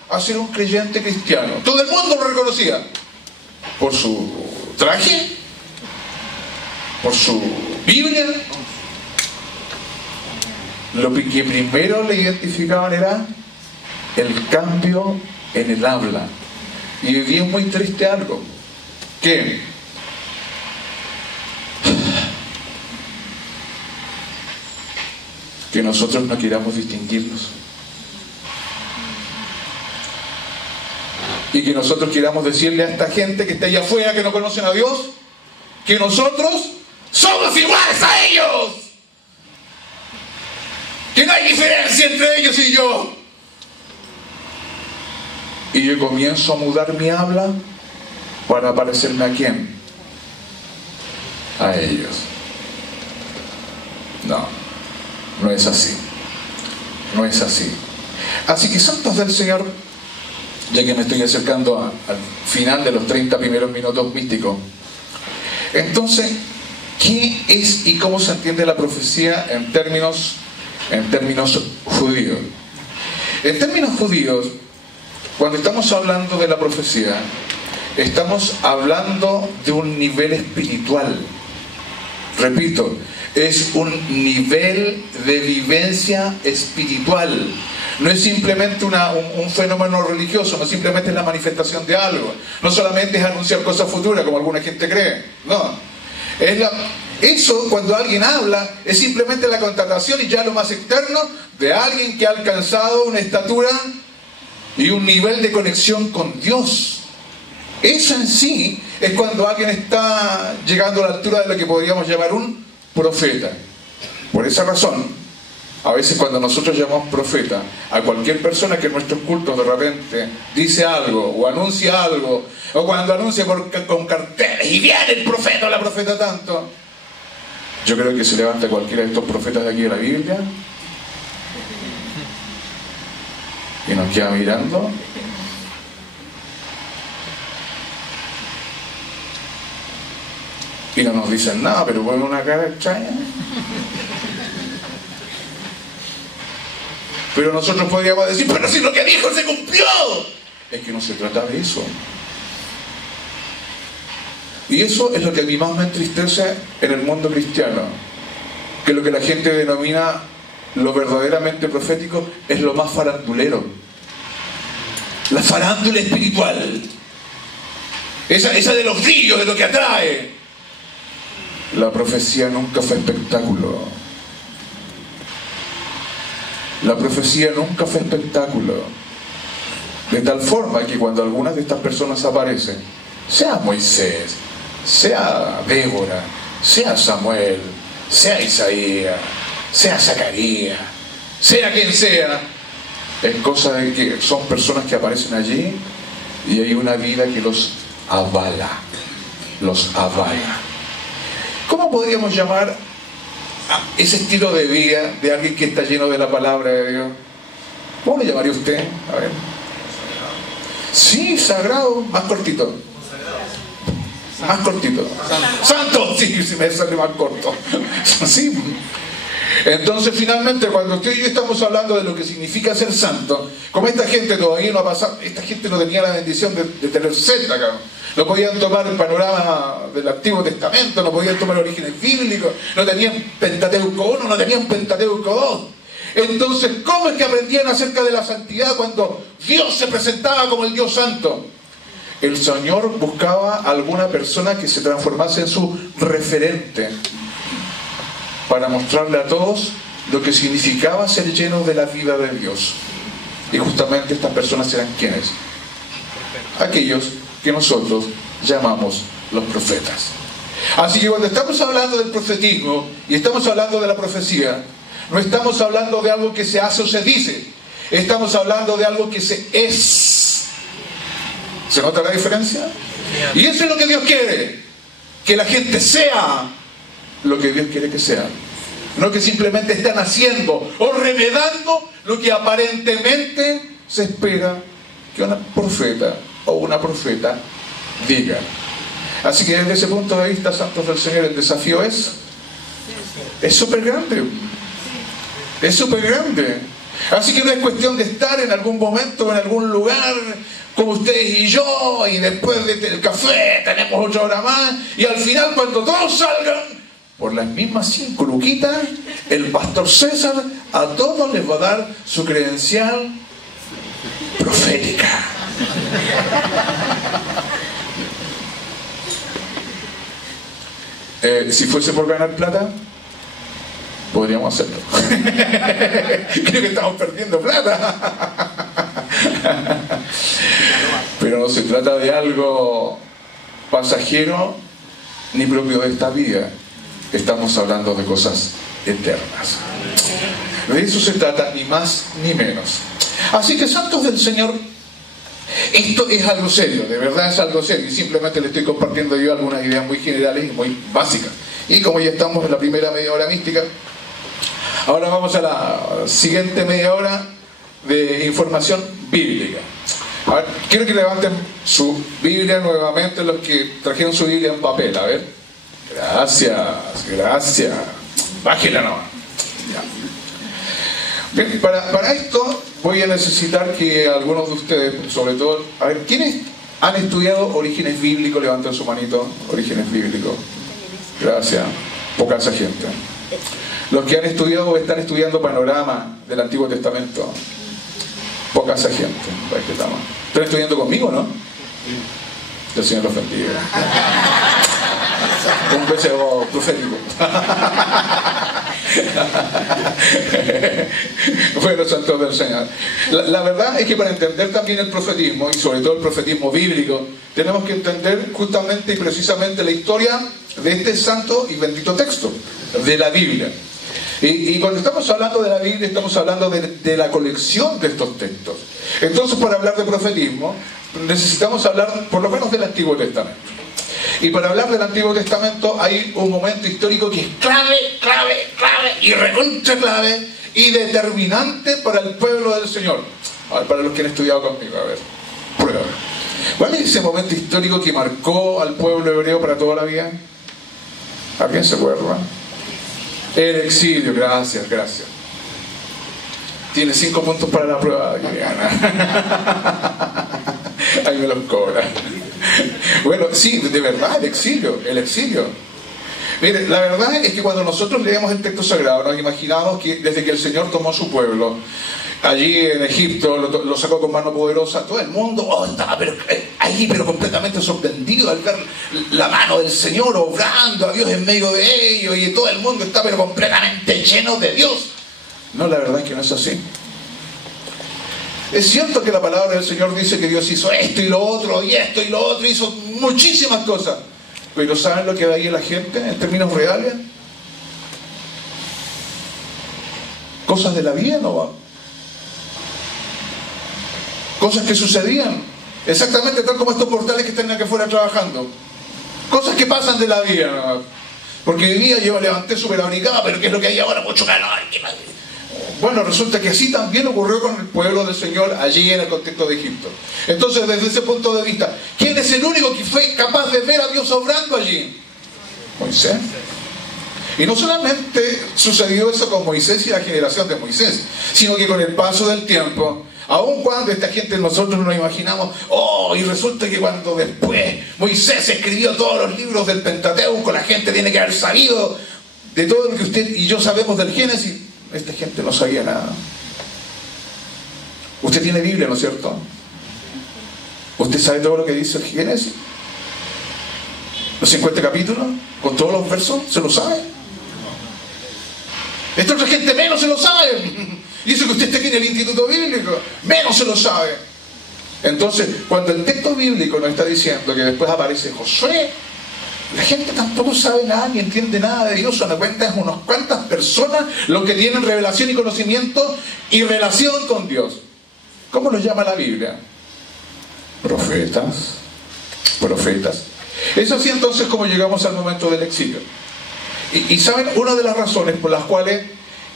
a ser un creyente cristiano. Todo el mundo lo reconocía por su traje, por su Biblia. Lo que primero le identificaban era el cambio en el habla. Y hoy día es muy triste algo, que nosotros no queramos distinguirnos y que nosotros queramos decirle a esta gente que está allá afuera, que no conocen a Dios, que nosotros somos iguales a ellos, que no hay diferencia entre ellos y yo. Y yo comienzo a mudar mi habla para parecerme a quién, a ellos. No es así, no es así. Así que santos del Señor, ya que me estoy acercando al final de los 30 primeros minutos místicos, entonces, ¿qué es y cómo se entiende la profecía en términos judíos? En términos judíos, cuando estamos hablando de la profecía, estamos hablando de un nivel espiritual. Repito, es un nivel de vivencia espiritual. No es simplemente un fenómeno religioso, no simplemente es la manifestación de algo. No solamente es anunciar cosas futuras, como alguna gente cree. No. Eso, cuando alguien habla, es simplemente la constatación y ya lo más externo de alguien que ha alcanzado una estatura y un nivel de conexión con Dios. Eso en sí es cuando alguien está llegando a la altura de lo que podríamos llamar un profeta. Por esa razón, A veces cuando nosotros llamamos profeta a cualquier persona que en nuestros cultos de repente dice algo o anuncia algo, o cuando anuncia con carteles y viene el profeta o la profeta tanto, yo creo que se levanta cualquiera de estos profetas de aquí de la Biblia y nos queda mirando y no nos dicen nada, pero ponen una cara extraña. Pero nosotros podríamos decir, pero si lo que dijo se cumplió. Es que no se trata de eso. Y eso es lo que a mí más me entristece en el mundo cristiano, que lo que la gente denomina lo verdaderamente profético es lo más farandulero, la farándula espiritual, esa de los brillos, de lo que atrae. La profecía nunca fue espectáculo. La profecía nunca fue espectáculo. De tal forma que cuando algunas de estas personas aparecen, sea Moisés, sea Débora, sea Samuel, sea Isaías, sea Zacarías, sea quien sea, es cosa de que son personas que aparecen allí y hay una vida que los avala, los avala. ¿Cómo podríamos llamar a ese estilo de vida de alguien que está lleno de la palabra de Dios? ¿Cómo le llamaría usted? A ver. Sí, sagrado, más cortito. Más cortito. Santo, sí, si me sale más corto. Sí. Entonces finalmente cuando usted y yo estamos hablando de lo que significa ser santo, como esta gente todavía no ha pasado, esta gente no tenía la bendición de tener seta acá. No podían tomar el panorama del Antiguo Testamento, no podían tomar orígenes bíblicos, no tenían Pentateuco 1, no tenían Pentateuco 2. Entonces, ¿cómo es que aprendían acerca de la santidad cuando Dios se presentaba como el Dios santo? El Señor buscaba a alguna persona que se transformase en su referente para mostrarle a todos lo que significaba ser llenos de la vida de Dios. Y justamente estas personas eran ¿quiénes? Aquellos que nosotros llamamos los profetas. Así que cuando estamos hablando del profetismo y estamos hablando de la profecía, no estamos hablando de algo que se hace o se dice, estamos hablando de algo que se es. ¿Se nota la diferencia? Y eso es lo que Dios quiere, que la gente sea lo que Dios quiere que sea, no que simplemente están haciendo o remedando lo que aparentemente se espera que una profeta o una profeta diga. Así que desde ese punto de vista, santos del Señor, el desafío es súper grande, es súper grande. Así que no es cuestión de estar en algún momento en algún lugar como ustedes y yo, y después del café tenemos 8 horas más, y al final cuando todos salgan por las mismas 5 luquitas, el pastor César a todos les va a dar su credencial profética. Si fuese por ganar plata, podríamos hacerlo. Creo que estamos perdiendo plata. Pero no se trata de algo pasajero ni propio de esta vida. Estamos hablando de cosas eternas. De eso se trata, ni más ni menos. Así que, santos del Señor, esto es algo serio, de verdad es algo serio, y simplemente le estoy compartiendo yo algunas ideas muy generales y muy básicas. Y como ya estamos en la primera media hora mística, ahora vamos a la siguiente media hora de información bíblica. A ver, quiero que levanten su Biblia nuevamente, los que trajeron su Biblia en papel, a ver. Gracias, gracias. Bájela nomás. Ya. Bien, para esto voy a necesitar que algunos de ustedes, sobre todo, a ver, ¿quiénes han estudiado orígenes bíblicos? Levanten su manito, orígenes bíblicos. Gracias, poca esa gente. Los que han estudiado o están estudiando panorama del Antiguo Testamento, poca esa gente. ¿Están estudiando conmigo, no? El Señor los bendiga. Un deseo profético. Bueno, santos del Señor. La verdad es que para entender también el profetismo, y sobre todo el profetismo bíblico, tenemos que entender justamente y precisamente la historia de este santo y bendito texto de la Biblia. Y cuando estamos hablando de la Biblia, estamos hablando de la colección de estos textos. Entonces, para hablar de profetismo, necesitamos hablar por lo menos del Antiguo Testamento. Y para hablar del Antiguo Testamento hay un momento histórico que es clave y recontra clave y determinante para el pueblo del Señor. A ver, para los que han estudiado conmigo, a ver, prueba. ¿Cuál es ese momento histórico que marcó al pueblo hebreo para toda la vida? ¿Alguien se acuerda? El exilio, gracias. Tiene 5 puntos para la prueba que gana. Ahí me los cobra. Bueno, sí, de verdad, el exilio. Mire, la verdad es que cuando nosotros leemos el texto sagrado, nos imaginamos que desde que el Señor tomó su pueblo, allí en Egipto, lo sacó con mano poderosa, todo el mundo estaba pero completamente sorprendido al ver la mano del Señor obrando a Dios en medio de ellos, y todo el mundo está pero completamente lleno de Dios. No, la verdad es que no es así. Es cierto que la palabra del Señor dice que Dios hizo esto y lo otro, hizo muchísimas cosas. Pero ¿saben lo que veía la gente en términos reales? Cosas de la vida, ¿no va? Cosas que sucedían exactamente tal como estos portales que están aquí afuera trabajando. Cosas que pasan de la vida, ¿no? Porque hoy día yo me levanté súper abrigada, pero ¿qué es lo que hay ahora? Mucho calor. Bueno, resulta que así también ocurrió con el pueblo del Señor allí en el contexto de Egipto. Entonces, desde ese punto de vista, ¿quién es el único que fue capaz de ver a Dios obrando allí? Moisés. Y no solamente sucedió eso con Moisés y la generación de Moisés, sino que con el paso del tiempo, aun cuando esta gente nosotros nos imaginamos, y resulta que cuando después Moisés escribió todos los libros del Pentateuco, la gente tiene que haber sabido de todo lo que usted y yo sabemos del Génesis. Esta gente no sabía nada. Usted tiene Biblia, ¿no es cierto? ¿Usted sabe todo lo que dice el Génesis? Los 50 capítulos, con todos los versos, ¿se lo sabe? Esta otra gente menos se lo sabe. Dice que usted está aquí en el Instituto Bíblico, menos se lo sabe. Entonces, cuando el texto bíblico nos está diciendo que después aparece Josué, la gente tampoco sabe nada ni entiende nada de Dios. Se da cuenta, es unas cuantas personas los que tienen revelación y conocimiento y relación con Dios. ¿Cómo los llama la Biblia? Profetas. Es así entonces como llegamos al momento del exilio. Y saben, una de las razones por las cuales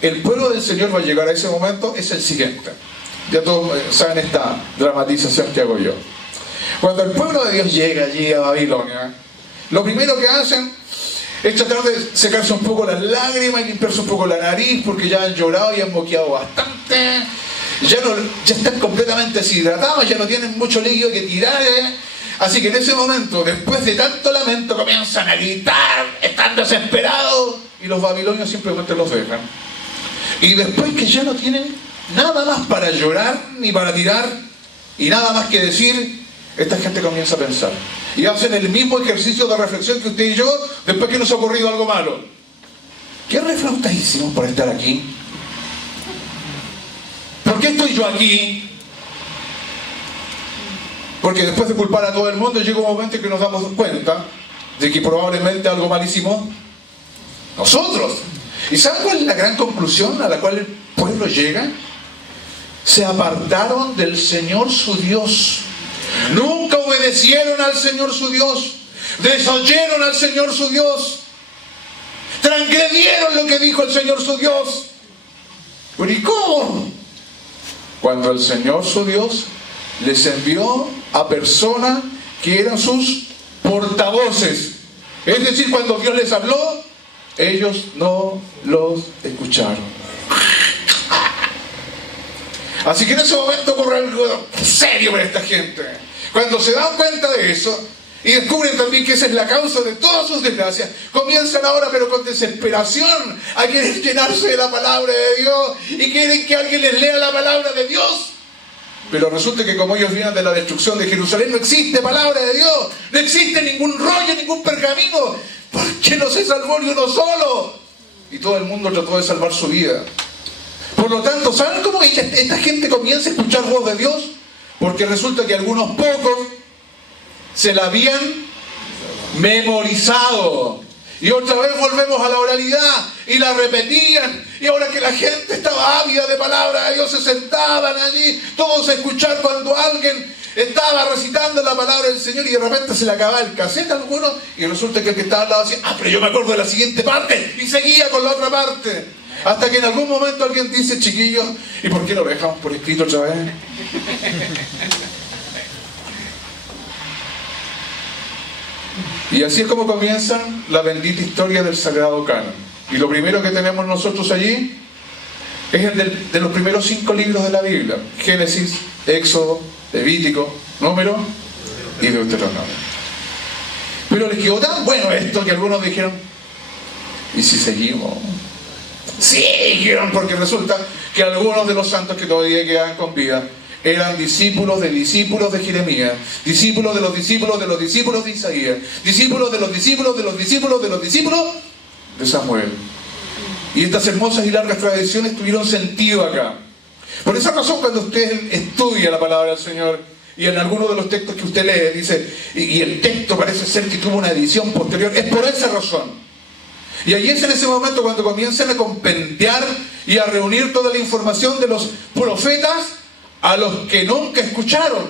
el pueblo del Señor va a llegar a ese momento es el siguiente. Ya todos saben esta dramatización que hago yo. Cuando el pueblo de Dios llega allí a Babilonia, lo primero que hacen es tratar de secarse un poco las lágrimas y limpiarse un poco la nariz, porque ya han llorado y han moqueado bastante. Ya están completamente deshidratados, ya no tienen mucho líquido que tirar. Así que en ese momento, después de tanto lamento, comienzan a gritar, están desesperados, y los babilonios simplemente los dejan. Y después que ya no tienen nada más para llorar ni para tirar y nada más que decir, esta gente comienza a pensar y hacen el mismo ejercicio de reflexión que usted y yo después que nos ha ocurrido algo malo. ¿Qué reflautas hicimos por estar aquí? ¿Por qué estoy yo aquí? Porque después de culpar a todo el mundo llega un momento en que nos damos cuenta de que probablemente algo mal hicimos nosotros. ¿Y saben cuál es la gran conclusión a la cual el pueblo llega? Se apartaron del Señor su Dios. Nunca obedecieron al Señor su Dios. Desoyeron al Señor su Dios. Transgredieron lo que dijo el Señor su Dios. ¿Pero y cómo? Cuando el Señor su Dios les envió a personas que eran sus portavoces. Es decir, cuando Dios les habló, ellos no los escucharon. Así que en ese momento ocurre algo serio para esta gente. Cuando se dan cuenta de eso y descubren también que esa es la causa de todas sus desgracias, comienzan ahora, pero con desesperación, a querer llenarse de la palabra de Dios y quieren que alguien les lea la palabra de Dios. Pero resulta que como ellos vienen de la destrucción de Jerusalén, no existe palabra de Dios, no existe ningún rollo, ningún pergamino, porque no se salvó ni uno solo. Y todo el mundo trató de salvar su vida. Por lo tanto, ¿saben cómo esta gente comienza a escuchar voz de Dios? Porque resulta que algunos pocos se la habían memorizado. Y otra vez volvemos a la oralidad, y la repetían, y ahora que la gente estaba ávida de palabra, ellos se sentaban allí, todos a escuchar cuando alguien estaba recitando la palabra del Señor, y de repente se le acababa el cassette a alguno, y resulta que el que estaba al lado decía, pero yo me acuerdo de la siguiente parte, y seguía con la otra parte, hasta que en algún momento alguien dice, chiquillos, ¿y por qué no lo dejamos por escrito otra vez? Y así es como comienza la bendita historia del Sagrado Canon. Y lo primero que tenemos nosotros allí es el de los primeros 5 libros de la Biblia: Génesis, Éxodo, Levítico, Número y Deuteronomio. Pero les quedó tan bueno esto que algunos dijeron, ¿y si seguimos? Sí, dijeron, porque resulta que algunos de los santos que todavía quedaban con vida eran discípulos de Jeremías, discípulos de los discípulos de los discípulos de Isaías, discípulos de los discípulos de los discípulos de los discípulos de Samuel. Y estas hermosas y largas tradiciones tuvieron sentido acá. Por esa razón, cuando usted estudia la palabra del Señor, y en alguno de los textos que usted lee dice, y el texto parece ser que tuvo una edición posterior, es por esa razón. Y ahí es en ese momento cuando comienzan a compendiar y a reunir toda la información de los profetas a los que nunca escucharon,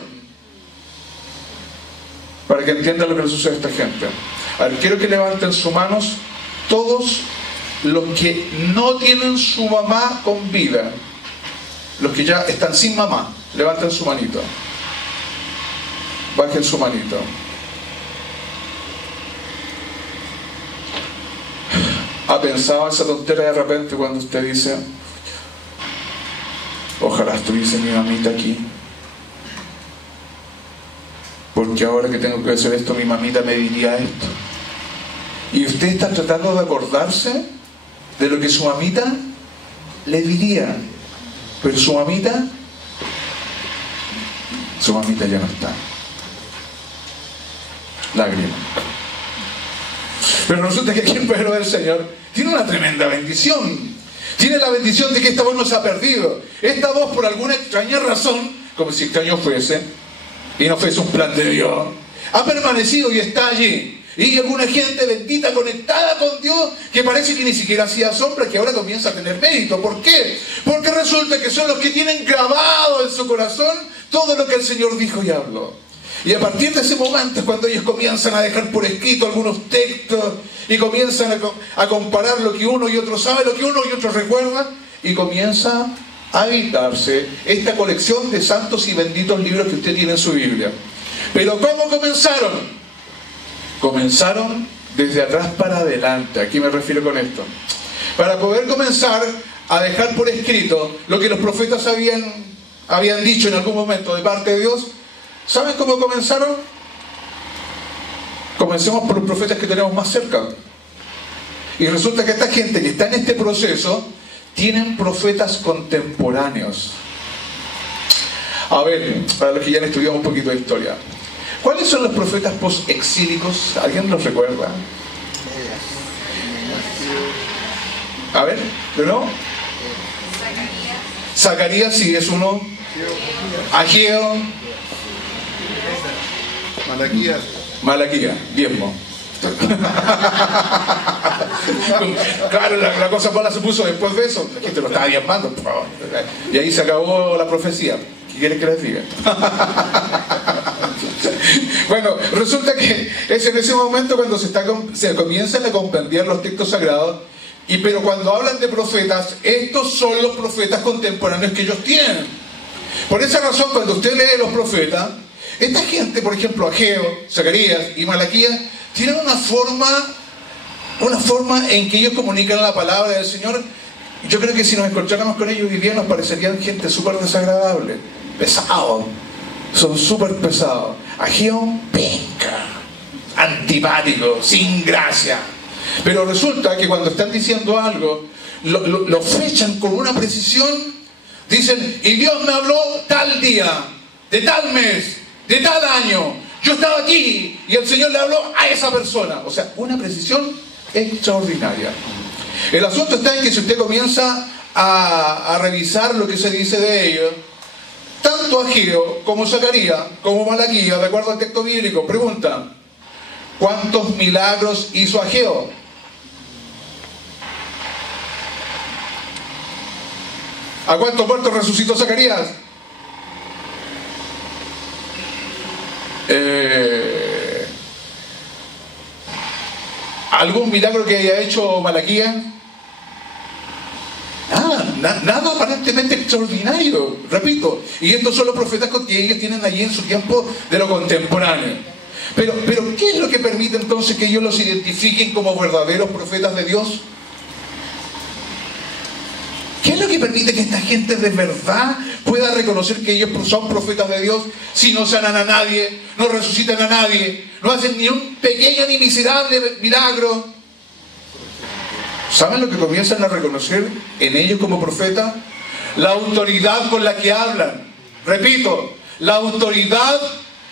para que entiendan lo que le sucede a esta gente. A ver, quiero que levanten sus manos todos los que no tienen su mamá con vida, los que ya están sin mamá. Levanten su manito, bajen su manito. ¿Ha pensado esa tontera de repente cuando usted dice, ojalá estuviese mi mamita aquí, porque ahora que tengo que hacer esto, mi mamita me diría esto? Y usted está tratando de acordarse de lo que su mamita le diría, pero su mamita ya no está. Lágrima. Pero resulta que aquí el pueblo del Señor tiene una tremenda bendición. Tiene la bendición de que esta voz no se ha perdido. Esta voz, por alguna extraña razón, como si extraño fuese, y no fuese un plan de Dios, ha permanecido y está allí. Y hay alguna gente bendita conectada con Dios que parece que ni siquiera hacía sombra, que ahora comienza a tener mérito. ¿Por qué? Porque resulta que son los que tienen grabado en su corazón todo lo que el Señor dijo y habló. Y a partir de ese momento es cuando ellos comienzan a dejar por escrito algunos textos y comienzan a comparar lo que uno y otro sabe, lo que uno y otro recuerda, y comienza a habitarse esta colección de santos y benditos libros que usted tiene en su Biblia. Pero ¿cómo comenzaron? Comenzaron desde atrás para adelante. ¿A qué me refiero con esto? Para poder comenzar a dejar por escrito lo que los profetas habían dicho en algún momento de parte de Dios. ¿Saben cómo comenzaron? Comencemos por los profetas que tenemos más cerca. Y resulta que esta gente que está en este proceso tienen profetas contemporáneos. A ver, para los que ya han estudiado un poquito de historia, ¿cuáles son los profetas post-exílicos? ¿Alguien los recuerda? A ver, ¿de nuevo? Zacarías sí es uno. Ageo. Malaquías, diezmo. Claro, la cosa mala se puso después de eso. La gente lo estaba diezmando. Y ahí se acabó la profecía. ¿Qué quieres que les diga? Bueno, resulta que es en ese momento cuando se comienzan a comprender los textos sagrados. Pero cuando hablan de profetas, estos son los profetas contemporáneos que ellos tienen. Por esa razón, cuando usted lee los profetas, esta gente, por ejemplo, Ageo, Zacarías y Malaquías, tienen una forma en que ellos comunican la palabra del Señor. Yo creo que si nos encontráramos con ellos hoy día nos parecerían gente súper desagradable, pesados, son súper pesados. Ageo, penca, antipático, sin gracia. Pero resulta que cuando están diciendo algo, lo fechan con una precisión. Dicen, y Dios me habló tal día, de tal mes, de tal año, yo estaba aquí y el Señor le habló a esa persona. O sea, una precisión extraordinaria. El asunto está en que si usted comienza a revisar lo que se dice de ellos, tanto Ageo como Zacarías como Malaquías, de acuerdo al texto bíblico, preguntan, ¿cuántos milagros hizo Ageo? ¿A cuántos muertos resucitó Zacarías? ¿Algún milagro que haya hecho Malaquías? Nada aparentemente extraordinario, repito. Y estos son los profetas que ellos tienen allí en su tiempo de lo contemporáneo. Pero ¿qué es lo que permite entonces que ellos los identifiquen como verdaderos profetas de Dios? ¿Qué es lo que permite que esta gente de verdad pueda reconocer que ellos son profetas de Dios si no sanan a nadie, no resucitan a nadie, no hacen ni un pequeño ni miserable milagro? ¿Saben lo que comienzan a reconocer en ellos como profetas? La autoridad con la que hablan. Repito, la autoridad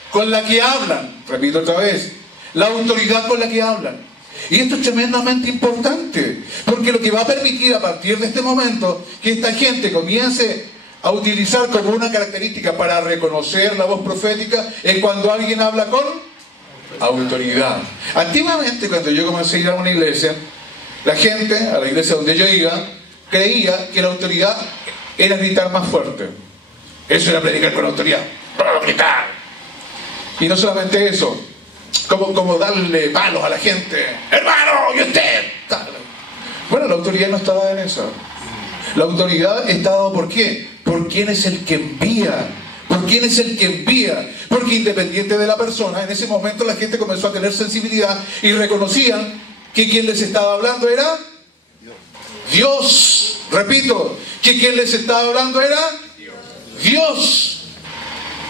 con la que hablan. Repito otra vez, la autoridad con la que hablan. Y esto es tremendamente importante, porque lo que va a permitir a partir de este momento que esta gente comience a utilizar como una característica para reconocer la voz profética es cuando alguien habla con autoridad. Antiguamente, cuando yo comencé a ir a una iglesia, la gente, a la iglesia donde yo iba, creía que la autoridad era gritar más fuerte. Eso era predicar con autoridad. ¡Puedo gritar! Y no solamente eso, como darle palos a la gente. ¡Hermano! ¿Y usted? Bueno, la autoridad no está dada en eso. La autoridad está dada ¿por qué? Por quién es el que envía. ¿Por quién es el que envía? Porque independiente de la persona, en ese momento la gente comenzó a tener sensibilidad y reconocían que quien les estaba hablando era Dios. Repito, que quien les estaba hablando era Dios.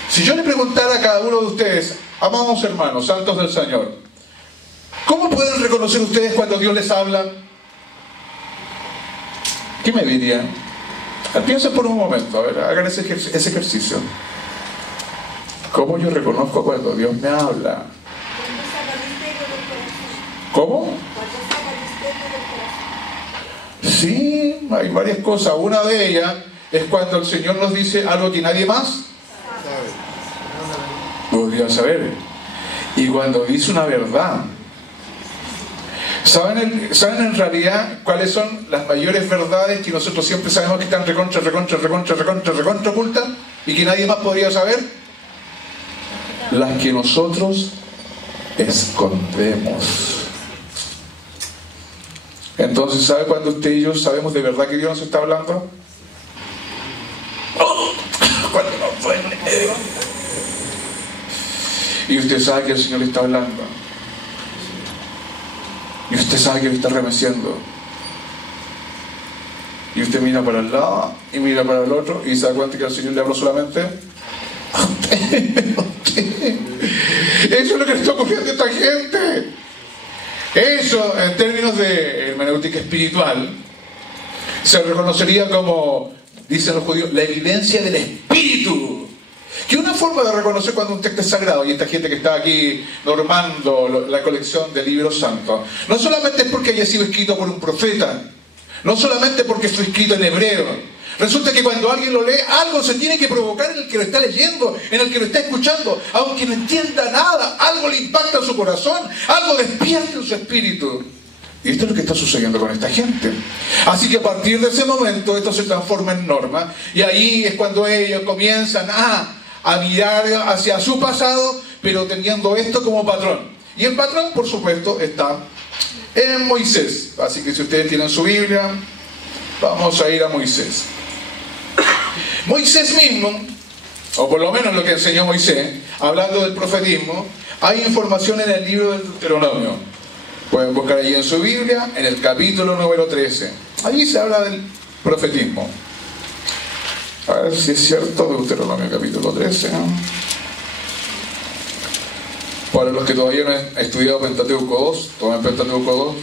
Si yo le preguntara a cada uno de ustedes, amados hermanos, santos del Señor, ¿cómo pueden reconocer ustedes cuando Dios les habla? ¿Qué me dirían? Piensen por un momento, a ver, hagan ese ejercicio. ¿Cómo yo reconozco cuando Dios me habla? ¿Cómo? Sí, hay varias cosas. Una de ellas es cuando el Señor nos dice algo que nadie más podría saber. Y cuando dice una verdad. ¿Saben en realidad cuáles son las mayores verdades que nosotros siempre sabemos que están recontra ocultas y que nadie más podría saber? Las que nosotros escondemos. Entonces, ¿sabe cuando usted y yo sabemos de verdad que Dios nos está hablando? Cuando nos duele. Y usted sabe que el Señor le está hablando. Y usted sabe que le está remeciendo. Y usted mira para el lado y mira para el otro y se da cuenta que el Señor le habló solamente a usted. Eso es lo que le está ocurriendo a esta gente. Eso, en términos de hermenéutica espiritual, se reconocería como, dicen los judíos, la evidencia del Espíritu. Que una forma de reconocer cuando un texto es sagrado, y esta gente que está aquí normando la colección de libros santos, no solamente es porque haya sido escrito por un profeta, no solamente porque fue escrito en hebreo. Resulta que cuando alguien lo lee, algo se tiene que provocar en el que lo está leyendo, en el que lo está escuchando, aunque no entienda nada, algo le impacta en su corazón, algo despierta en su espíritu. Y esto es lo que está sucediendo con esta gente. Así que a partir de ese momento esto se transforma en norma, y ahí es cuando ellos comienzan a mirar hacia su pasado, pero teniendo esto como patrón. Y el patrón, por supuesto, está en Moisés. Así que si ustedes tienen su Biblia, vamos a ir a Moisés. Moisés mismo, o por lo menos lo que enseñó Moisés, hablando del profetismo, hay información en el libro del Deuteronomio. Pueden buscar allí en su Biblia, en el capítulo número 13. Allí se habla del profetismo. A ver si es cierto, Deuteronomio capítulo 13. Para los que todavía no han estudiado Pentateuco 2, tomen Pentateuco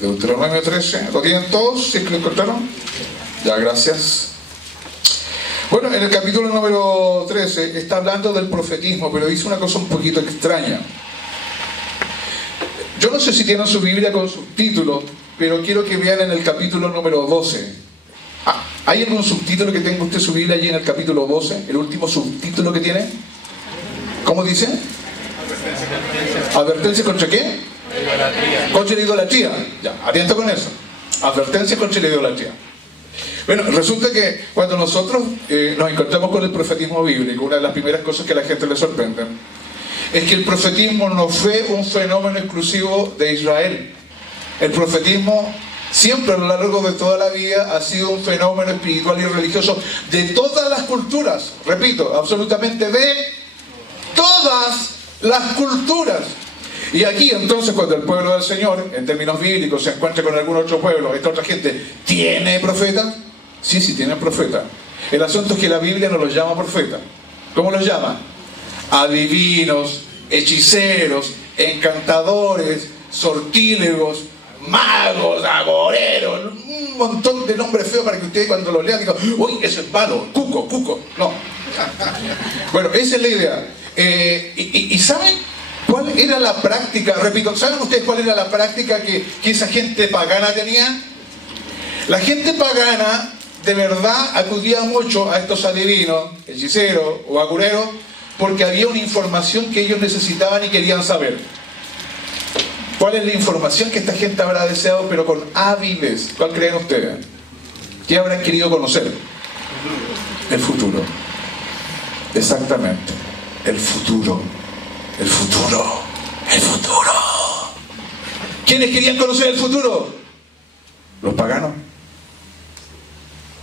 2. Deuteronomio 13, ¿lo tienen todos? ¿Sí que lo encontraron? Ya, gracias. Bueno, en el capítulo número 13 está hablando del profetismo, pero dice una cosa un poquito extraña. Yo no sé si tienen su Biblia con subtítulos, pero quiero que vean en el capítulo número 12. ¿Hay algún subtítulo que tenga usted su Biblia allí en el capítulo 12? ¿El último subtítulo que tiene? ¿Cómo dice? ¿Advertencia contra qué? Contra la idolatría. Ya, atento con eso. Advertencia contra la idolatría. Bueno, resulta que cuando nosotros nos encontramos con el profetismo bíblico, una de las primeras cosas que a la gente le sorprende es que el profetismo no fue un fenómeno exclusivo de Israel. El profetismo siempre a lo largo de toda la vida ha sido un fenómeno espiritual y religioso de todas las culturas. Repito, absolutamente de todas las culturas. Y aquí entonces cuando el pueblo del Señor, en términos bíblicos, se encuentra con algún otro pueblo, esta otra gente, ¿tiene profeta? Sí, sí, tienen profeta. El asunto es que la Biblia no los llama profeta. ¿Cómo los llama? Adivinos, hechiceros, encantadores, sortílegos, magos, agoreros, un montón de nombres feos para que ustedes cuando los lean digan, uy, eso es malo, cuco, no. Bueno, esa es la idea. ¿Y saben cuál era la práctica? Repito, ¿saben ustedes cuál era la práctica que esa gente pagana tenía? La gente pagana de verdad acudía mucho a estos adivinos, hechiceros o agoreros, porque había una información que ellos necesitaban y querían saber. ¿Cuál es la información que esta gente habrá deseado, pero con avidez? ¿Cuál creen ustedes? ¿Qué habrán querido conocer? El futuro. Exactamente. El futuro. El futuro. El futuro. ¿Quiénes querían conocer el futuro? Los paganos.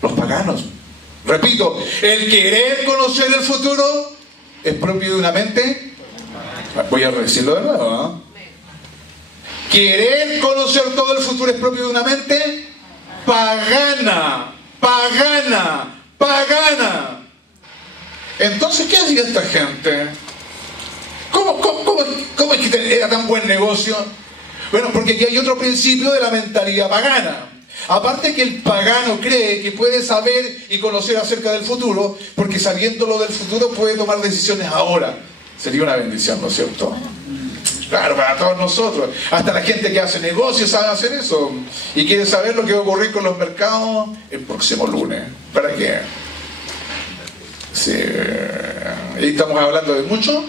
Los paganos. Repito, el querer conocer el futuro es propio de una mente. Voy a decirlo de nuevo, ¿no? Querer conocer todo el futuro es propio de una mente pagana. Pagana. Pagana. Entonces, ¿qué hacía esta gente? ¿Cómo es que era tan buen negocio? Bueno, porque aquí hay otro principio de la mentalidad pagana. Aparte que el pagano cree que puede saber y conocer acerca del futuro, porque sabiéndolo del futuro puede tomar decisiones ahora. Sería una bendición, ¿no es cierto? Claro, para todos nosotros. Hasta la gente que hace negocios sabe hacer eso. Y quiere saber lo que va a ocurrir con los mercados el próximo lunes. ¿Para qué? Sí. Y estamos hablando de mucho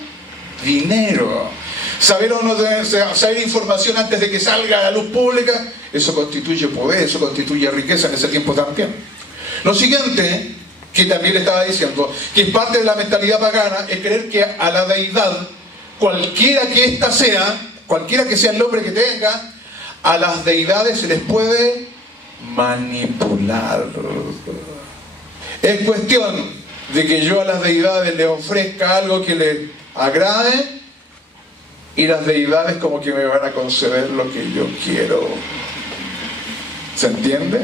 dinero. Saber o no saber información antes de que salga a la luz pública, eso constituye poder, eso constituye riqueza en ese tiempo también. Lo siguiente, que también le estaba diciendo, que es parte de la mentalidad pagana, es creer que a la deidad, cualquiera que ésta sea, cualquiera que sea el nombre que tenga, a las deidades se les puede manipular. Es cuestión de que yo a las deidades le ofrezca algo que les agrade, y las deidades como que me van a conceder lo que yo quiero. ¿Se entiende?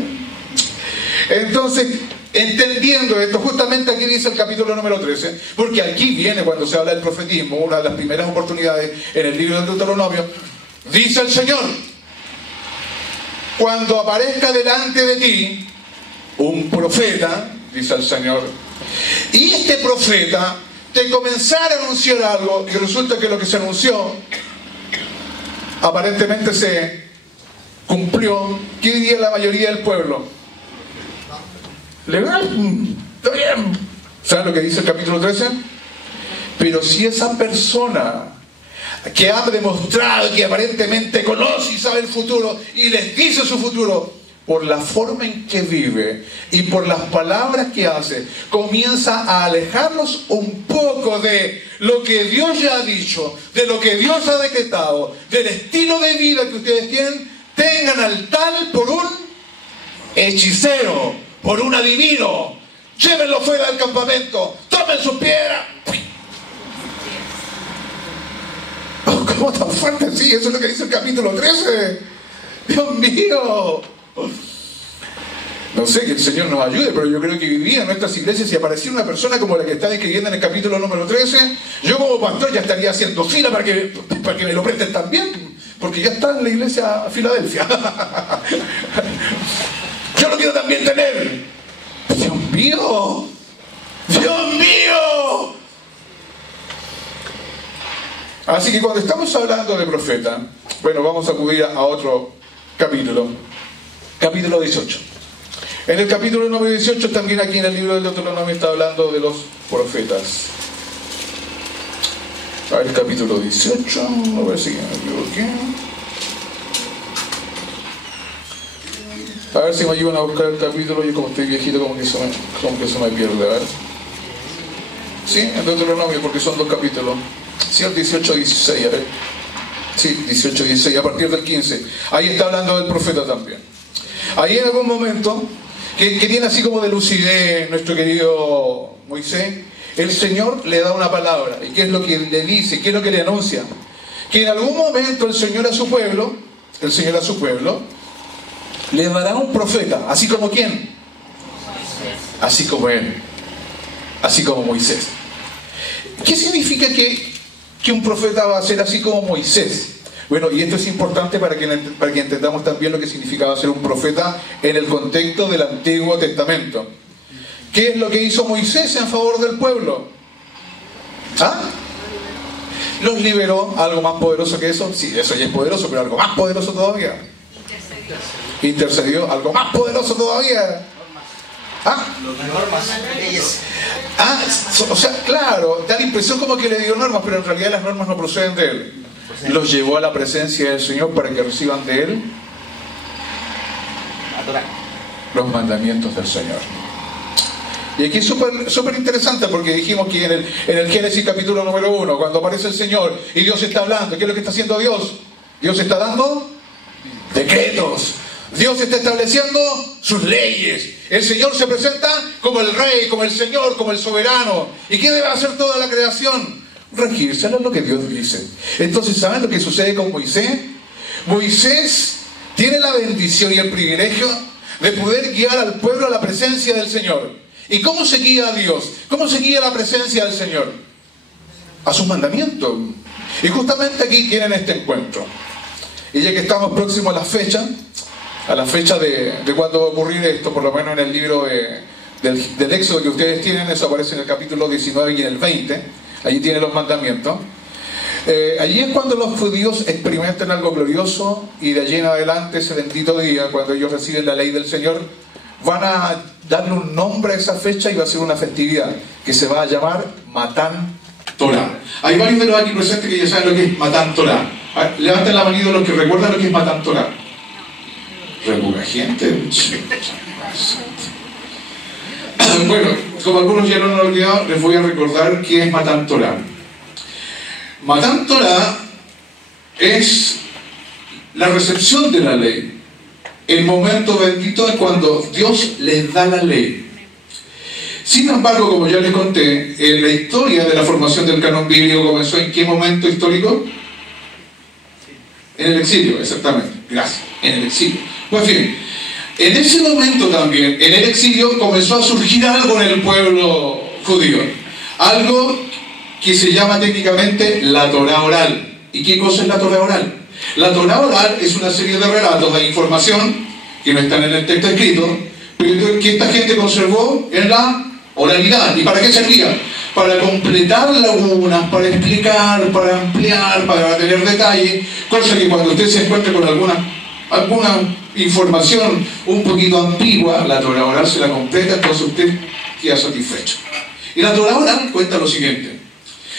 Entonces, entendiendo esto, justamente aquí dice el capítulo número 13, porque aquí viene cuando se habla del profetismo, una de las primeras oportunidades en el libro del Deuteronomio, dice el Señor, cuando aparezca delante de ti un profeta, dice el Señor, y este profeta de comenzar a anunciar algo y resulta que lo que se anunció aparentemente se cumplió, ¿qué diría la mayoría del pueblo? Legal, está bien. ¿Saben lo que dice el capítulo 13? Pero si esa persona que ha demostrado que aparentemente conoce y sabe el futuro y les dice su futuro, por la forma en que vive y por las palabras que hace, comienza a alejarlos un poco de lo que Dios ya ha dicho, de lo que Dios ha decretado, del estilo de vida que ustedes tienen, tengan al tal por un hechicero, por un adivino, llévenlo fuera del campamento, tomen sus piedras. Oh, ¿cómo tan fuerte? Sí, eso es lo que dice el capítulo 13. Dios mío. No sé, que el Señor nos ayude, pero yo creo que vivía en nuestras iglesias y aparecía una persona como la que está describiendo en el capítulo número 13, yo como pastor ya estaría haciendo fila para que me lo presten también, porque ya está en la iglesia Filadelfia. Yo lo quiero también tener. Dios mío, Dios mío. Así que cuando estamos hablando de profeta, bueno, vamos a acudir a otro capítulo. Capítulo 18. En el capítulo número 18, también aquí en el libro del Deuteronomio está hablando de los profetas. A ver, capítulo 18, a ver si me equivoqué. A ver si me ayudan a buscar el capítulo. Yo como estoy viejito como que se me pierde. A ver. Sí, en Deuteronomio, porque son 2 capítulos. Sí, el 18-16, a ver. Sí, 18-16, a partir del 15. Ahí está hablando del profeta también. Ahí en algún momento, que tiene así como de lucidez nuestro querido Moisés, el Señor le da una palabra. ¿Y qué es lo que le dice? ¿Qué es lo que le anuncia? Que en algún momento el Señor a su pueblo, le dará un profeta. ¿Así como quién? Así como él. Así como Moisés. ¿Qué significa que un profeta va a ser así como Moisés? Bueno, y esto es importante para que entendamos también lo que significaba ser un profeta en el contexto del Antiguo Testamento. ¿Qué es lo que hizo Moisés en favor del pueblo? ¿Ah? Los liberó. ¿Algo más poderoso que eso? Sí, eso ya es poderoso, pero algo más poderoso todavía. Intercedió. Algo más poderoso todavía. ¿Ah? Normas, leyes. Ah, o sea, claro, da la impresión como que le dio normas, pero en realidad las normas no proceden de él. Los llevó a la presencia del Señor para que reciban de él los mandamientos del Señor. Y aquí es súper interesante, porque dijimos que en el Génesis capítulo número 1, cuando aparece el Señor y Dios está hablando, ¿qué es lo que está haciendo Dios? Dios está dando decretos. Dios está estableciendo sus leyes. El Señor se presenta como el Rey, como el Señor, como el soberano. ¿Y qué debe hacer toda la creación? Regirse a lo que Dios dice. Entonces, ¿saben lo que sucede con Moisés? Moisés tiene la bendición y el privilegio de poder guiar al pueblo a la presencia del Señor. ¿Y cómo se guía a Dios? ¿Cómo se guía a la presencia del Señor? A sus mandamientos. Y justamente aquí tienen este encuentro. Y ya que estamos próximos a la fecha de cuándo va a ocurrir esto, por lo menos en el libro del Éxodo que ustedes tienen, eso aparece en el capítulo 19 y en el 20, allí tienen los mandamientos. Allí es cuando los judíos experimentan algo glorioso, y de allí en adelante, ese bendito día, cuando ellos reciben la ley del Señor, van a darle un nombre a esa fecha y va a ser una festividad que se va a llamar Matán Torah. Hay varios de los aquí presentes que ya saben lo que es Matán Torah. Levanten la mano los que recuerdan lo que es Matán Torah. Poca gente. Bueno, como algunos ya lo han olvidado, les voy a recordar qué es Matán Torah. Matán Torah es la recepción de la ley. El momento bendito es cuando Dios les da la ley. Sin embargo, como ya les conté, en la historia de la formación del canon bíblico comenzó ¿en qué momento histórico? En el exilio, exactamente. Gracias. En el exilio. Pues bien, en ese momento también, en el exilio, comenzó a surgir algo en el pueblo judío. Algo que se llama técnicamente la Torah oral. ¿Y qué cosa es la Torah oral? La Torah oral es una serie de relatos, de información, que no están en el texto escrito, pero que esta gente conservó en la oralidad. ¿Y para qué servía? Para completar lagunas, para explicar, para ampliar, para tener detalles, cosa que cuando usted se encuentre con alguna información un poquito ambigua, la Torah oral se la completa, entonces usted queda satisfecho. Y la Torah oral cuenta lo siguiente,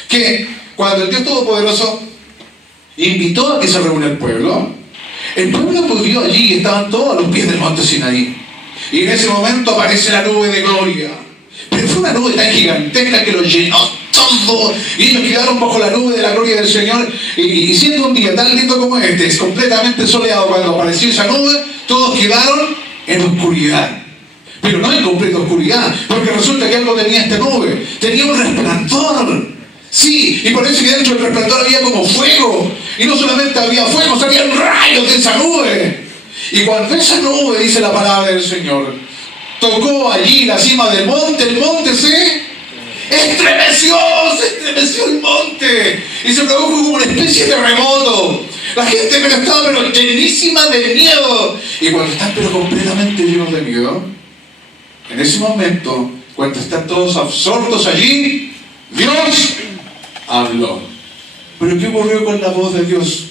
que cuando el Dios Todopoderoso invitó a que se reúna el pueblo acudió allí y estaban todos a los pies del monte Sinaí. Y en ese momento aparece la nube de gloria. Pero fue una nube tan gigantesca que los llenó todo. Y ellos quedaron bajo la nube de la gloria del Señor. Y siendo un día tan lindo como este, es completamente soleado, cuando apareció esa nube, todos quedaron en oscuridad. Pero no en completa oscuridad, porque resulta que algo tenía esta nube. Tenía un resplandor. Sí, y por eso que dentro del resplandor había como fuego. Y no solamente había fuego, salían rayos de esa nube. Y cuando esa nube, dice la palabra del Señor, tocó allí la cima del monte, el monte se estremeció el monte. Y se produjo como una especie de terremoto. La gente estaba pero llenísima de miedo. Y cuando están pero completamente llenos de miedo, en ese momento, cuando están todos absortos allí, Dios habló. ¿Pero qué ocurrió con la voz de Dios?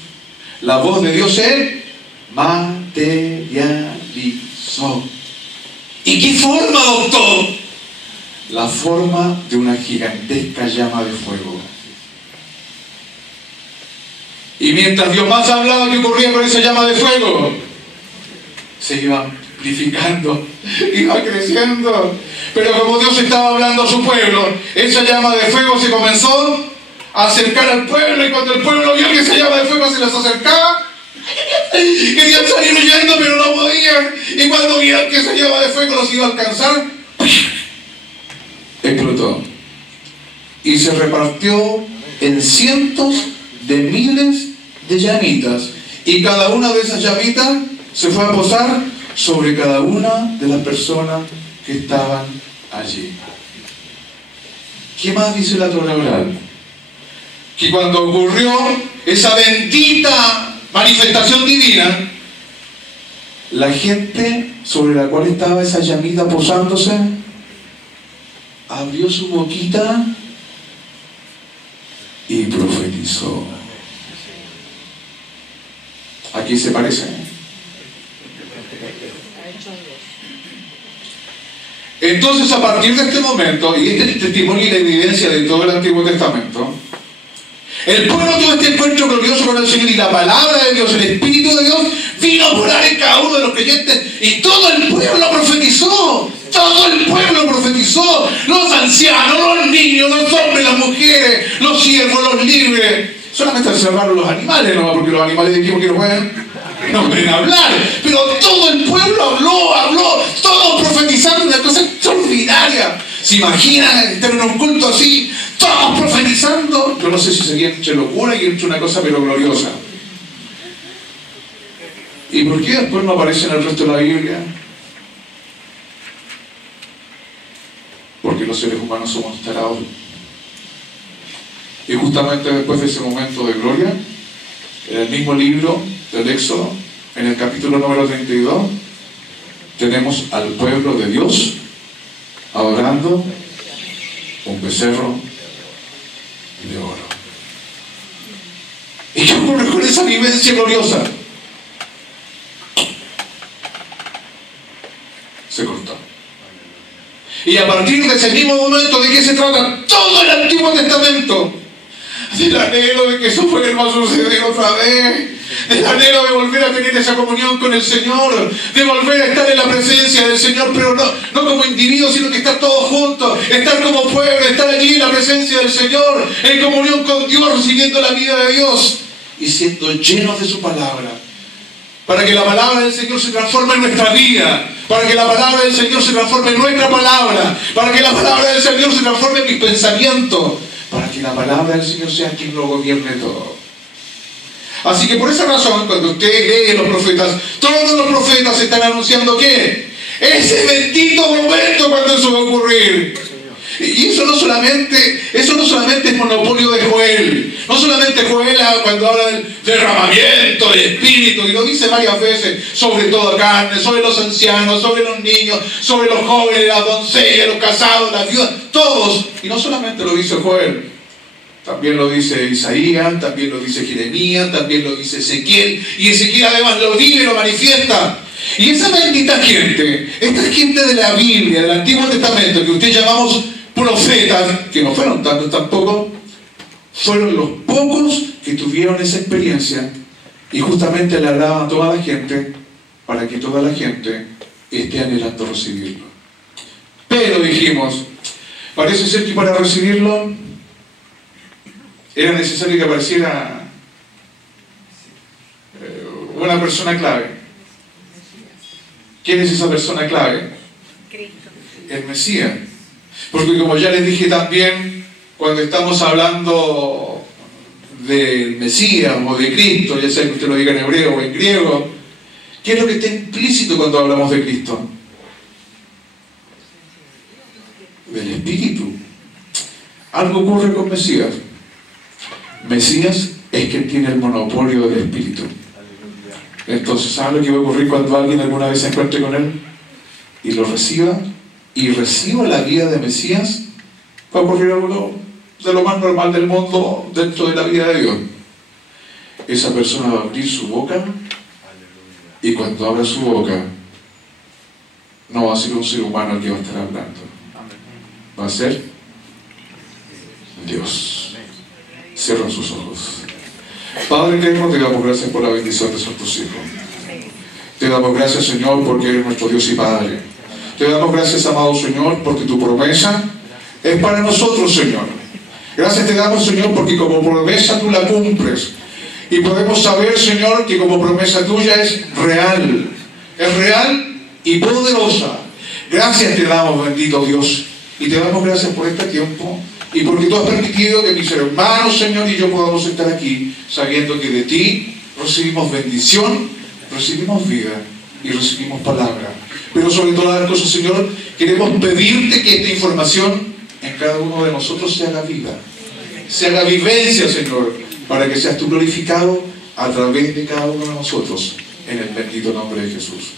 La voz de Dios se materializó. ¿Y qué forma adoptó? La forma de una gigantesca llama de fuego. Y mientras Dios más hablaba, ¿qué ocurría con esa llama de fuego? Se iba amplificando, iba creciendo. Pero como Dios estaba hablando a su pueblo, esa llama de fuego se comenzó a acercar al pueblo, y cuando el pueblo vio que esa llama de fuego se les acercaba, querían salir huyendo, pero no podían. Y cuando vieron que esa llama de fuego los iba a alcanzar, explotó. Y se repartió en cientos de miles de llamitas. Y cada una de esas llamitas se fue a posar sobre cada una de las personas que estaban allí. ¿Qué más dice la Torá oral? Que cuando ocurrió esa bendita manifestación divina, la gente sobre la cual estaba esa llamita posándose abrió su boquita y profetizó. Aquí se parecen. Entonces, a partir de este momento, y este es el testimonio y la evidencia de todo el Antiguo Testamento, el pueblo tuvo este encuentro glorioso con el Señor, y la palabra de Dios, el Espíritu de Dios, vino a morar en cada uno de los creyentes, y todo el pueblo profetizó. Todo el pueblo profetizó. Los ancianos, los niños, los hombres, las mujeres, los siervos, los libres. Solamente observaron los animales, ¿no? Porque los animales dijimos que no pueden hablar. Pero todo el pueblo habló, todos profetizando, una cosa extraordinaria. ¿Se imaginan estar en un culto así, todos profetizando? Yo no sé si sería entre locura y entre una cosa pero gloriosa. ¿Y por qué después no aparece en el resto de la Biblia? Porque los seres humanos somos tarados. Y justamente después de ese momento de gloria, en el mismo libro del Éxodo, en el capítulo número 32, tenemos al pueblo de Dios adorando un becerro de oro. ¿Y qué ocurre con esa vivencia gloriosa? Se cortó. Y a partir de ese mismo momento, ¿de qué se trata todo el Antiguo Testamento? Del anhelo de que eso vuelva a suceder otra vez, del anhelo de volver a tener esa comunión con el Señor, de volver a estar en la presencia del Señor, pero no como individuos, sino que estar todos juntos, estar como pueblo, estar allí en la presencia del Señor, en comunión con Dios, recibiendo la vida de Dios y siendo llenos de su palabra, para que la palabra del Señor se transforme en nuestra vida, para que la palabra del Señor se transforme en nuestra palabra, para que la palabra del Señor se transforme en mis pensamientos, para que la palabra del Señor sea quien lo gobierne todo. Así que por esa razón, cuando usted lee los profetas, todos los profetas están anunciando ¿qué? Ese bendito momento cuando eso va a ocurrir. Y eso no solamente es monopolio de Joel. No solamente Joel cuando habla del derramamiento del Espíritu, y lo dice varias veces, sobre toda carne, sobre los ancianos, sobre los niños, sobre los jóvenes, las doncellas, los casados, las viudas, todos. Y no solamente lo dice Joel, también lo dice Isaías, también lo dice Jeremías, también lo dice Ezequiel, y Ezequiel además lo vive y lo manifiesta. Y esa bendita gente, esta gente de la Biblia, del Antiguo Testamento, que usted llamamos profetas, que no fueron tantos tampoco, fueron los pocos que tuvieron esa experiencia, y justamente le hablaban a toda la gente para que toda la gente esté anhelando recibirlo. Pero dijimos, parece ser que para recibirlo era necesario que apareciera una persona clave. ¿Quién es esa persona clave? El Mesías. Porque como ya les dije también, cuando estamos hablando del Mesías o de Cristo, ya sea que usted lo diga en hebreo o en griego, ¿qué es lo que está implícito cuando hablamos de Cristo? Del Espíritu. Algo ocurre con Mesías. Mesías es quien tiene el monopolio del Espíritu. Entonces, ¿sabe lo que va a ocurrir cuando alguien alguna vez se encuentre con Él y lo reciba? Y reciba la vida de Mesías, va a ocurrir algo de lo más normal del mundo dentro de la vida de Dios. Esa persona va a abrir su boca, y cuando abra su boca no va a ser un ser humano el que va a estar hablando, va a ser Dios. Cierran sus ojos. Padre, te damos gracias por la bendición de tus hijos. Te damos gracias, Señor, porque eres nuestro Dios y Padre. Te damos gracias, amado Señor, porque tu promesa es para nosotros, Señor. Gracias te damos, Señor, porque como promesa tú la cumples. Y podemos saber, Señor, que como promesa tuya es real y poderosa. Gracias te damos, bendito Dios. Y te damos gracias por este tiempo y porque tú has permitido que mis hermanos, Señor, y yo podamos estar aquí sabiendo que de ti recibimos bendición, recibimos vida y recibimos palabra. Pero sobre todas las cosas, Señor, queremos pedirte que esta información en cada uno de nosotros se haga vida, se haga vivencia, Señor, para que seas tú glorificado a través de cada uno de nosotros, en el bendito nombre de Jesús.